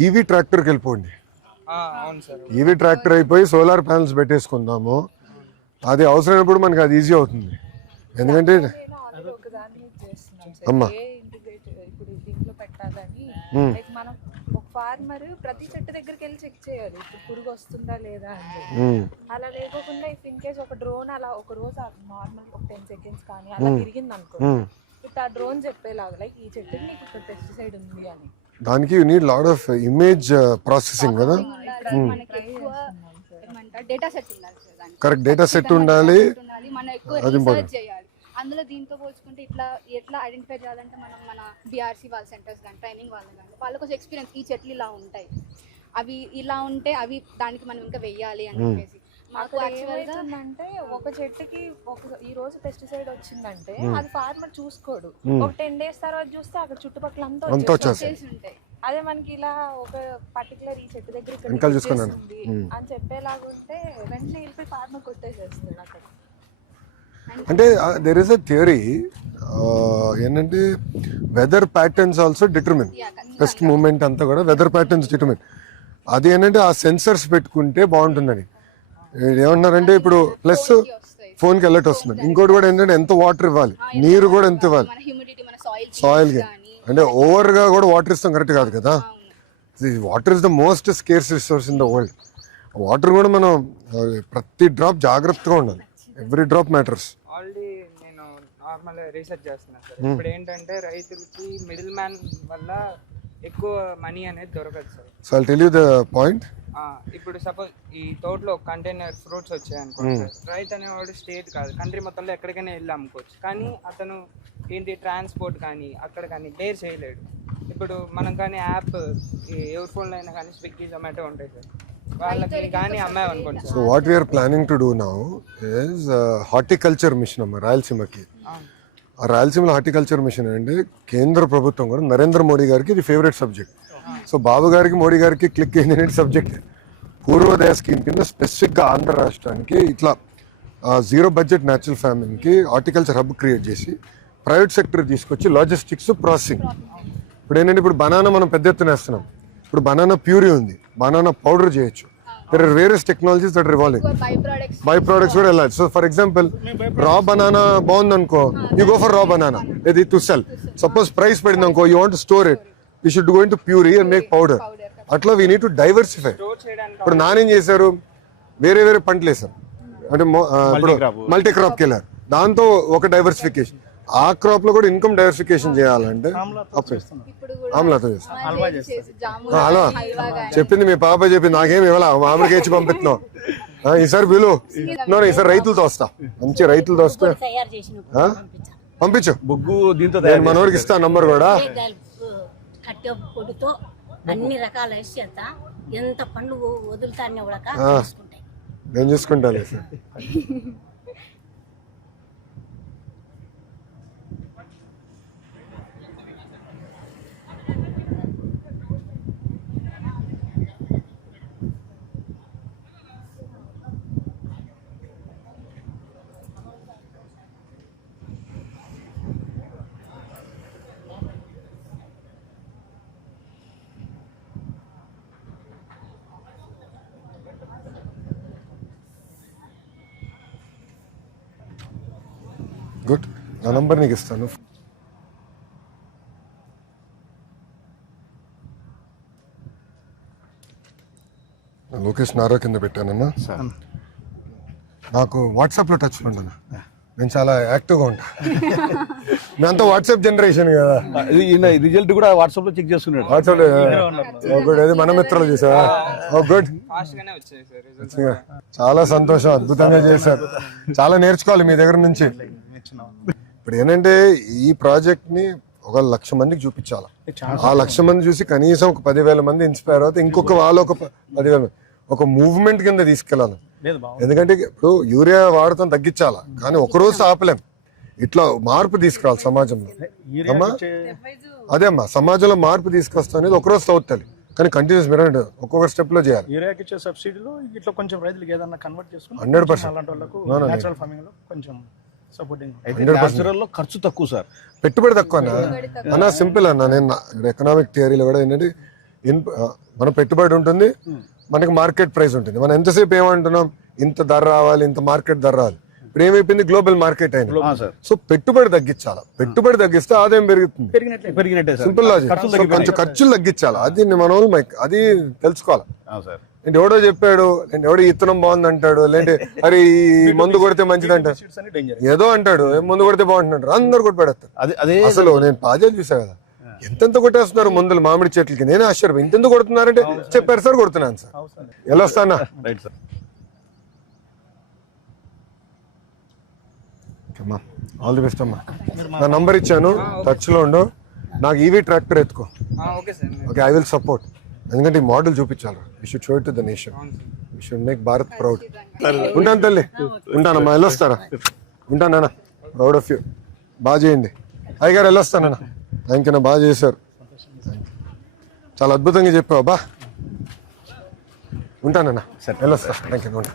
ఈవీ ట్రాక్టర్కి వెళ్ళిపోండి. ఈవీ ట్రాక్టర్ అయిపోయి సోలార్ ప్యానల్స్ పెట్టేసుకుందాము. అది అవసరమైనప్పుడు మనకి అది ఈజీ అవుతుంది. ఎందుకంటే అమ్మా ఇప్పుడు దీంట్లో పెట్టాలని లైక్ మనం ఒక ఫార్మర్ ప్రతి చెట్టు దగ్గరికి వెళ్ళి చెక్ చేయాలి ఇప్పుడు పురుగు వస్తుందా లేదా అని. అలా లేకోకుండా ఇఫ్ ఇన్ కేస్ ఒక డ్రోన్ అలా ఒక రోజు నార్మల్ ఒక 10 seconds కానీ అలా తిరిగింది అనుకో, ఇప్పుడు ఆ డ్రోన్ చెప్పేలాగా లైక్ ఈ చెట్టుకి నీకు ఇక్కడ పెస్టిసైడ్ ఉంది అని దానికి you need lot of image processing కదా. మనకి ఎక్కువ ఏమంటారు డేటా సెట్ ఉండాలి సార్ దానికి. కరెక్ట్ డేటా సెట్ ఉండాలి, మనం ఎక్కువ అది important. రీసెర్చ్ చేయాలి. అందులో దీంతో పోల్చుకుంటే ఎట్లా ఐడెంటిఫై చేయాలంటే మన బీఆర్సీ వాళ్ళ సెంటర్స్ కానీ ట్రైనింగ్ వాళ్ళు కానీ వాళ్ళకి కొంచెం ఎక్స్పీరియన్స్ ఈ చెట్లు ఇలా ఉంటాయి, అవి ఇలా ఉంటే అవి దానికి మనం ఇంకా వెయ్యాలి అని చెప్పేసి మాకు యాక్చువల్గా ఏమవుతుందంటే ఒక చెట్టుకి ఈ రోజు పెస్టిసైడ్ వచ్చిందంటే అది ఫార్మర్ చూసుకోడు. ఒక 10 days తర్వాత చూస్తే అక్కడ చుట్టుపక్కల అంతా వచ్చేస్తాయి. ఉంటాయి. అదే మనకి ఇలా ఒక పర్టికులర్ ఈ చెట్టు దగ్గర ఇక్కడ వెనకాల చూసుకున్నాను. వచ్చేసింది అని చెప్పేలాగా ఉంటే వెంటనే వెళ్ళిపోయి ఫార్మర్ కొట్టేసేస్తాడు అక్కడ. అంటే దెర్ ఇస్ అ థియరీ ఏంటంటే weather patterns also determine, pest movement అంతా కూడా వెదర్ ప్యాటర్న్స్ డిటర్మిన్. అది ఏంటంటే ఆ సెన్సర్స్ పెట్టుకుంటే బాగుంటుందని ఏమంటున్నారంటే ఇప్పుడు ప్లస్ ఫోన్కి అలర్ట్ వస్తుంది. ఇంకోటి కూడా ఏంటంటే ఎంత వాటర్ ఇవ్వాలి, నీరు కూడా ఎంత ఇవ్వాలి మన హ్యూమిడిటీ మన సాయిల్కి. అంటే ఓవర్గా కూడా వాటర్ ఇస్తాం కరెక్ట్ కాదు కదా. Water is the most scares resource in the world. Water కూడా మనం ప్రతి డ్రాప్ జాగ్రత్తగా ఉండాలి. Every drop matters. ఆల్రెడీ నేను నార్మల్ రీసెర్చ్ చేస్తున్నాను సార్. ఇప్పుడు ఏంటంటే రైతులకి మిడిల్ మ్యాన్ వల్ల ఎక్కువ మనీ అనేది దొరకదు sir. So I'll tell you the point. ఇప్పుడు సపోజ్ ఈ తోటలో కంటైనర్ ఫ్రూట్స్ వచ్చాయి అనుకోండి సార్, రైతు అనేవాడు స్టేట్ కాదు కంట్రీ మొత్తంలో ఎక్కడికైనా వెళ్ళి అమ్ముకోవచ్చు. కానీ అతను ఏంటి ట్రాన్స్పోర్ట్ కానీ అక్కడ కానీ బేర్ చేయలేడు. ఇప్పుడు మనం కానీ యాప్ ఎవరి ఫోన్లో అయినా కానీ స్విగ్గీ జొమాటో ఉంటాయి సార్, వాళ్ళకి కానీ అమ్మాయనుకోండి sir. So what we are planning to do now is horticulture mission అమ్మ రాయలసీమకి. ఆ రాయలసీమలో హార్టికల్చర్ మిషన్ అంటే కేంద్ర ప్రభుత్వం కూడా నరేంద్ర మోడీ గారికి ఇది ఫేవరెట్ సబ్జెక్ట్. సో బాబు గారికి మోడీ గారికి క్లిక్ అయిన సబ్జెక్ట్. పూర్వోదయ స్కీమ్ కింద స్పెసిఫిక్గా ఆంధ్ర రాష్ట్రానికి ఇట్లా జీరో బడ్జెట్ న్యాచురల్ ఫార్మింగ్కి హార్టికల్చర్ హబ్ క్రియేట్ చేసి ప్రైవేట్ సెక్టర్ తీసుకొచ్చి లాజిస్టిక్స్ ప్రాసెసింగ్. ఇప్పుడు ఏంటంటే ఇప్పుడు బనానా మనం పెద్ద ఎత్తున వేస్తున్నాం. ఇప్పుడు బనానా ప్యూరీ ఉంది, బనానా పౌడర్ చేయొచ్చు. There are various technologies that are evolving. By products కూడా వెళ్ళాలి. So for example raw banana బాగుంది అనుకో, you go for raw banana. ఇది టు సెల్. సపోజ్ ప్రైస్ పడింది అనుకో, you want to store it, you should go in to puree and make powder. అట్లా we need to diversify. ఇప్పుడు నానేం చేశారు, వేరే వేరే పంటలు వేశారు. అంటే ఇప్పుడు మల్టీ క్రాప్కి వెళ్ళారు. దాంతో ఒక డైవర్సిఫికేషన్. ఆ క్రాప్ లో కూడా ఇన్కమ్ డైవర్సిఫికేషన్ చేయాలంటే ఆమ్లాతో చేస్తాం. హలో చెప్పింది మీ పాప చెప్పింది, నాకేం ఇవ్వాలా, మామిడికి ఇచ్చి పంపిస్తున్నాం. ఈసారి వీలు ఈసారి రైతులతో వస్తా, మంచి రైతులతో వస్తే తయారు చేసిన పంపించు. బొగ్గు దీంతో మనోడికి ఇస్తా నంబర్ కూడా. కట్టె పొడితో అన్ని రకాల వేసి చేస్తా, ఎంత పండ్లు వదులుతానే కూడా చూసుకుంటాయి. నేను చూసుకుంటాను సార్. గుడ్, నా నంబర్ నీకు ఇస్తాను. లొకేషన్ ఆరో కింద పెట్టానన్నా. నాకు వాట్సాప్లో టచ్ ఉండను, నేను చాలా యాక్టివ్గా ఉంటా. మేమంతా వాట్సాప్ జనరేషన్ కదా. రిజల్ట్ కూడా వాట్సాప్ లో చెక్ చేస్తున్నాడు. వాట్సాప్ గుడ్, అది మన మిత్రులు చేసావా? గుడ్, చాలా సంతోషం, అద్భుతంగా చేశారు. చాలా నేర్చుకోవాలి మీ దగ్గర నుంచి. ఇప్పుడు ఏంటంటే ఈ ప్రాజెక్ట్ ని 1,00,000 మందికి చూపించాలి. ఆ 1,00,000 మంది చూసి కనీసం ఒక 10,000 మంది ఇన్స్పైర్ అవుతాయి. ఇంకొక వాళ్ళు ఒక 10,000 మంది ఒక మూవ్మెంట్ కింద తీసుకెళ్ళాలి. ఎందుకంటే ఇప్పుడు యూరియా వాడటం తగ్గించాలా, కానీ ఒకరోజు ఆపలేం. ఇట్లా మార్పు తీసుకురావాలి సమాజంలో. అమ్మా అదే అమ్మా, సమాజంలో మార్పు తీసుకొస్తా అనేది ఒకరోజు అవుతుంది, కానీ కంటిన్యూస్ మీరు ఒక్కొక్క స్టెప్ లో చేయాలి. యూరియాకి ఇచ్చే సబ్సిడీలో ఇట్లా కొంచెం రైతులకు ఏదన్నా కన్వర్ట్ చేసుకుని 100% అలాంటి వాళ్ళకు నేచురల్ ఫార్మింగ్ లో కొంచెం సపోర్టింగ్. ఖర్చు తక్కువ సార్, పెట్టుబడి తక్కువ అన్న. సింపుల్ అన్న, నేను ఎకనామిక్ థియరీలో కూడా ఏంటంటే మన పెట్టుబడి ఉంటుంది, మనకి మార్కెట్ ప్రైస్ ఉంటుంది. మనం ఎంతసేపు ఏమంటున్నాం, ఇంత ధర రావాలి, ఇంత మార్కెట్ ధర రావాలి. ఇప్పుడు ఏమైపోయింది, గ్లోబల్ మార్కెట్ అయింది. సో పెట్టుబడి తగ్గించాలి. పెట్టుబడి తగ్గిస్తే ఆదాయం పెరుగుతుంది. Simple logic. కొంచెం ఖర్చులు తగ్గించాలి. అది మన వాళ్ళు అది తెలుసుకోవాలి. నేను ఎవడో చెప్పాడు, నేను ఎవడో ఇత్తనం బాగుంది అంటాడు, లేదంటే అరే ఈ మందు కొడితే మంచిది అంటాడు, ఏదో అంటాడు, మందు కొడితే బాగుంటుంది, అందరు కొట్టి పెడతారు. అసలు నేను పాజాలు చూసా కదా, ఎంతెంత కొట్టేస్తున్నారు మందులు మామిడి చెట్లకి. నేనే ఆశ్చర్యం, ఇంతెందుకు కొడుతున్నారంటే చెప్పారు సార్, కొడుతున్నాను సార్. ఎలా వస్తానా? Right sir. అమ్మా ఆల్ ది బెస్ట్ అమ్మా. నా నంబర్ ఇచ్చాను, టచ్ లో ఉండు. నాకు ఈవీ ట్రాక్టర్ ఎత్తుకో. Okay sir. Okay, I will support. ఎందుకంటే ఈ మోడల్ చూపించాలి. We should show it to the nation. We should make Bharat proud. ఉంటాను తల్లి, ఉంటానమ్మా. వెళ్ళొస్తారా? ఉంటానా? Proud of you. బాగా చేయండి. అయ్యగారు వెళ్ళొస్తానన్నా. థ్యాంక్ యూ, బాగా చేశారు. చాలా అద్భుతంగా చెప్పావు బా. ఉంటానన్నా, వెళ్ళొస్తా. Thank you. ఉంటా.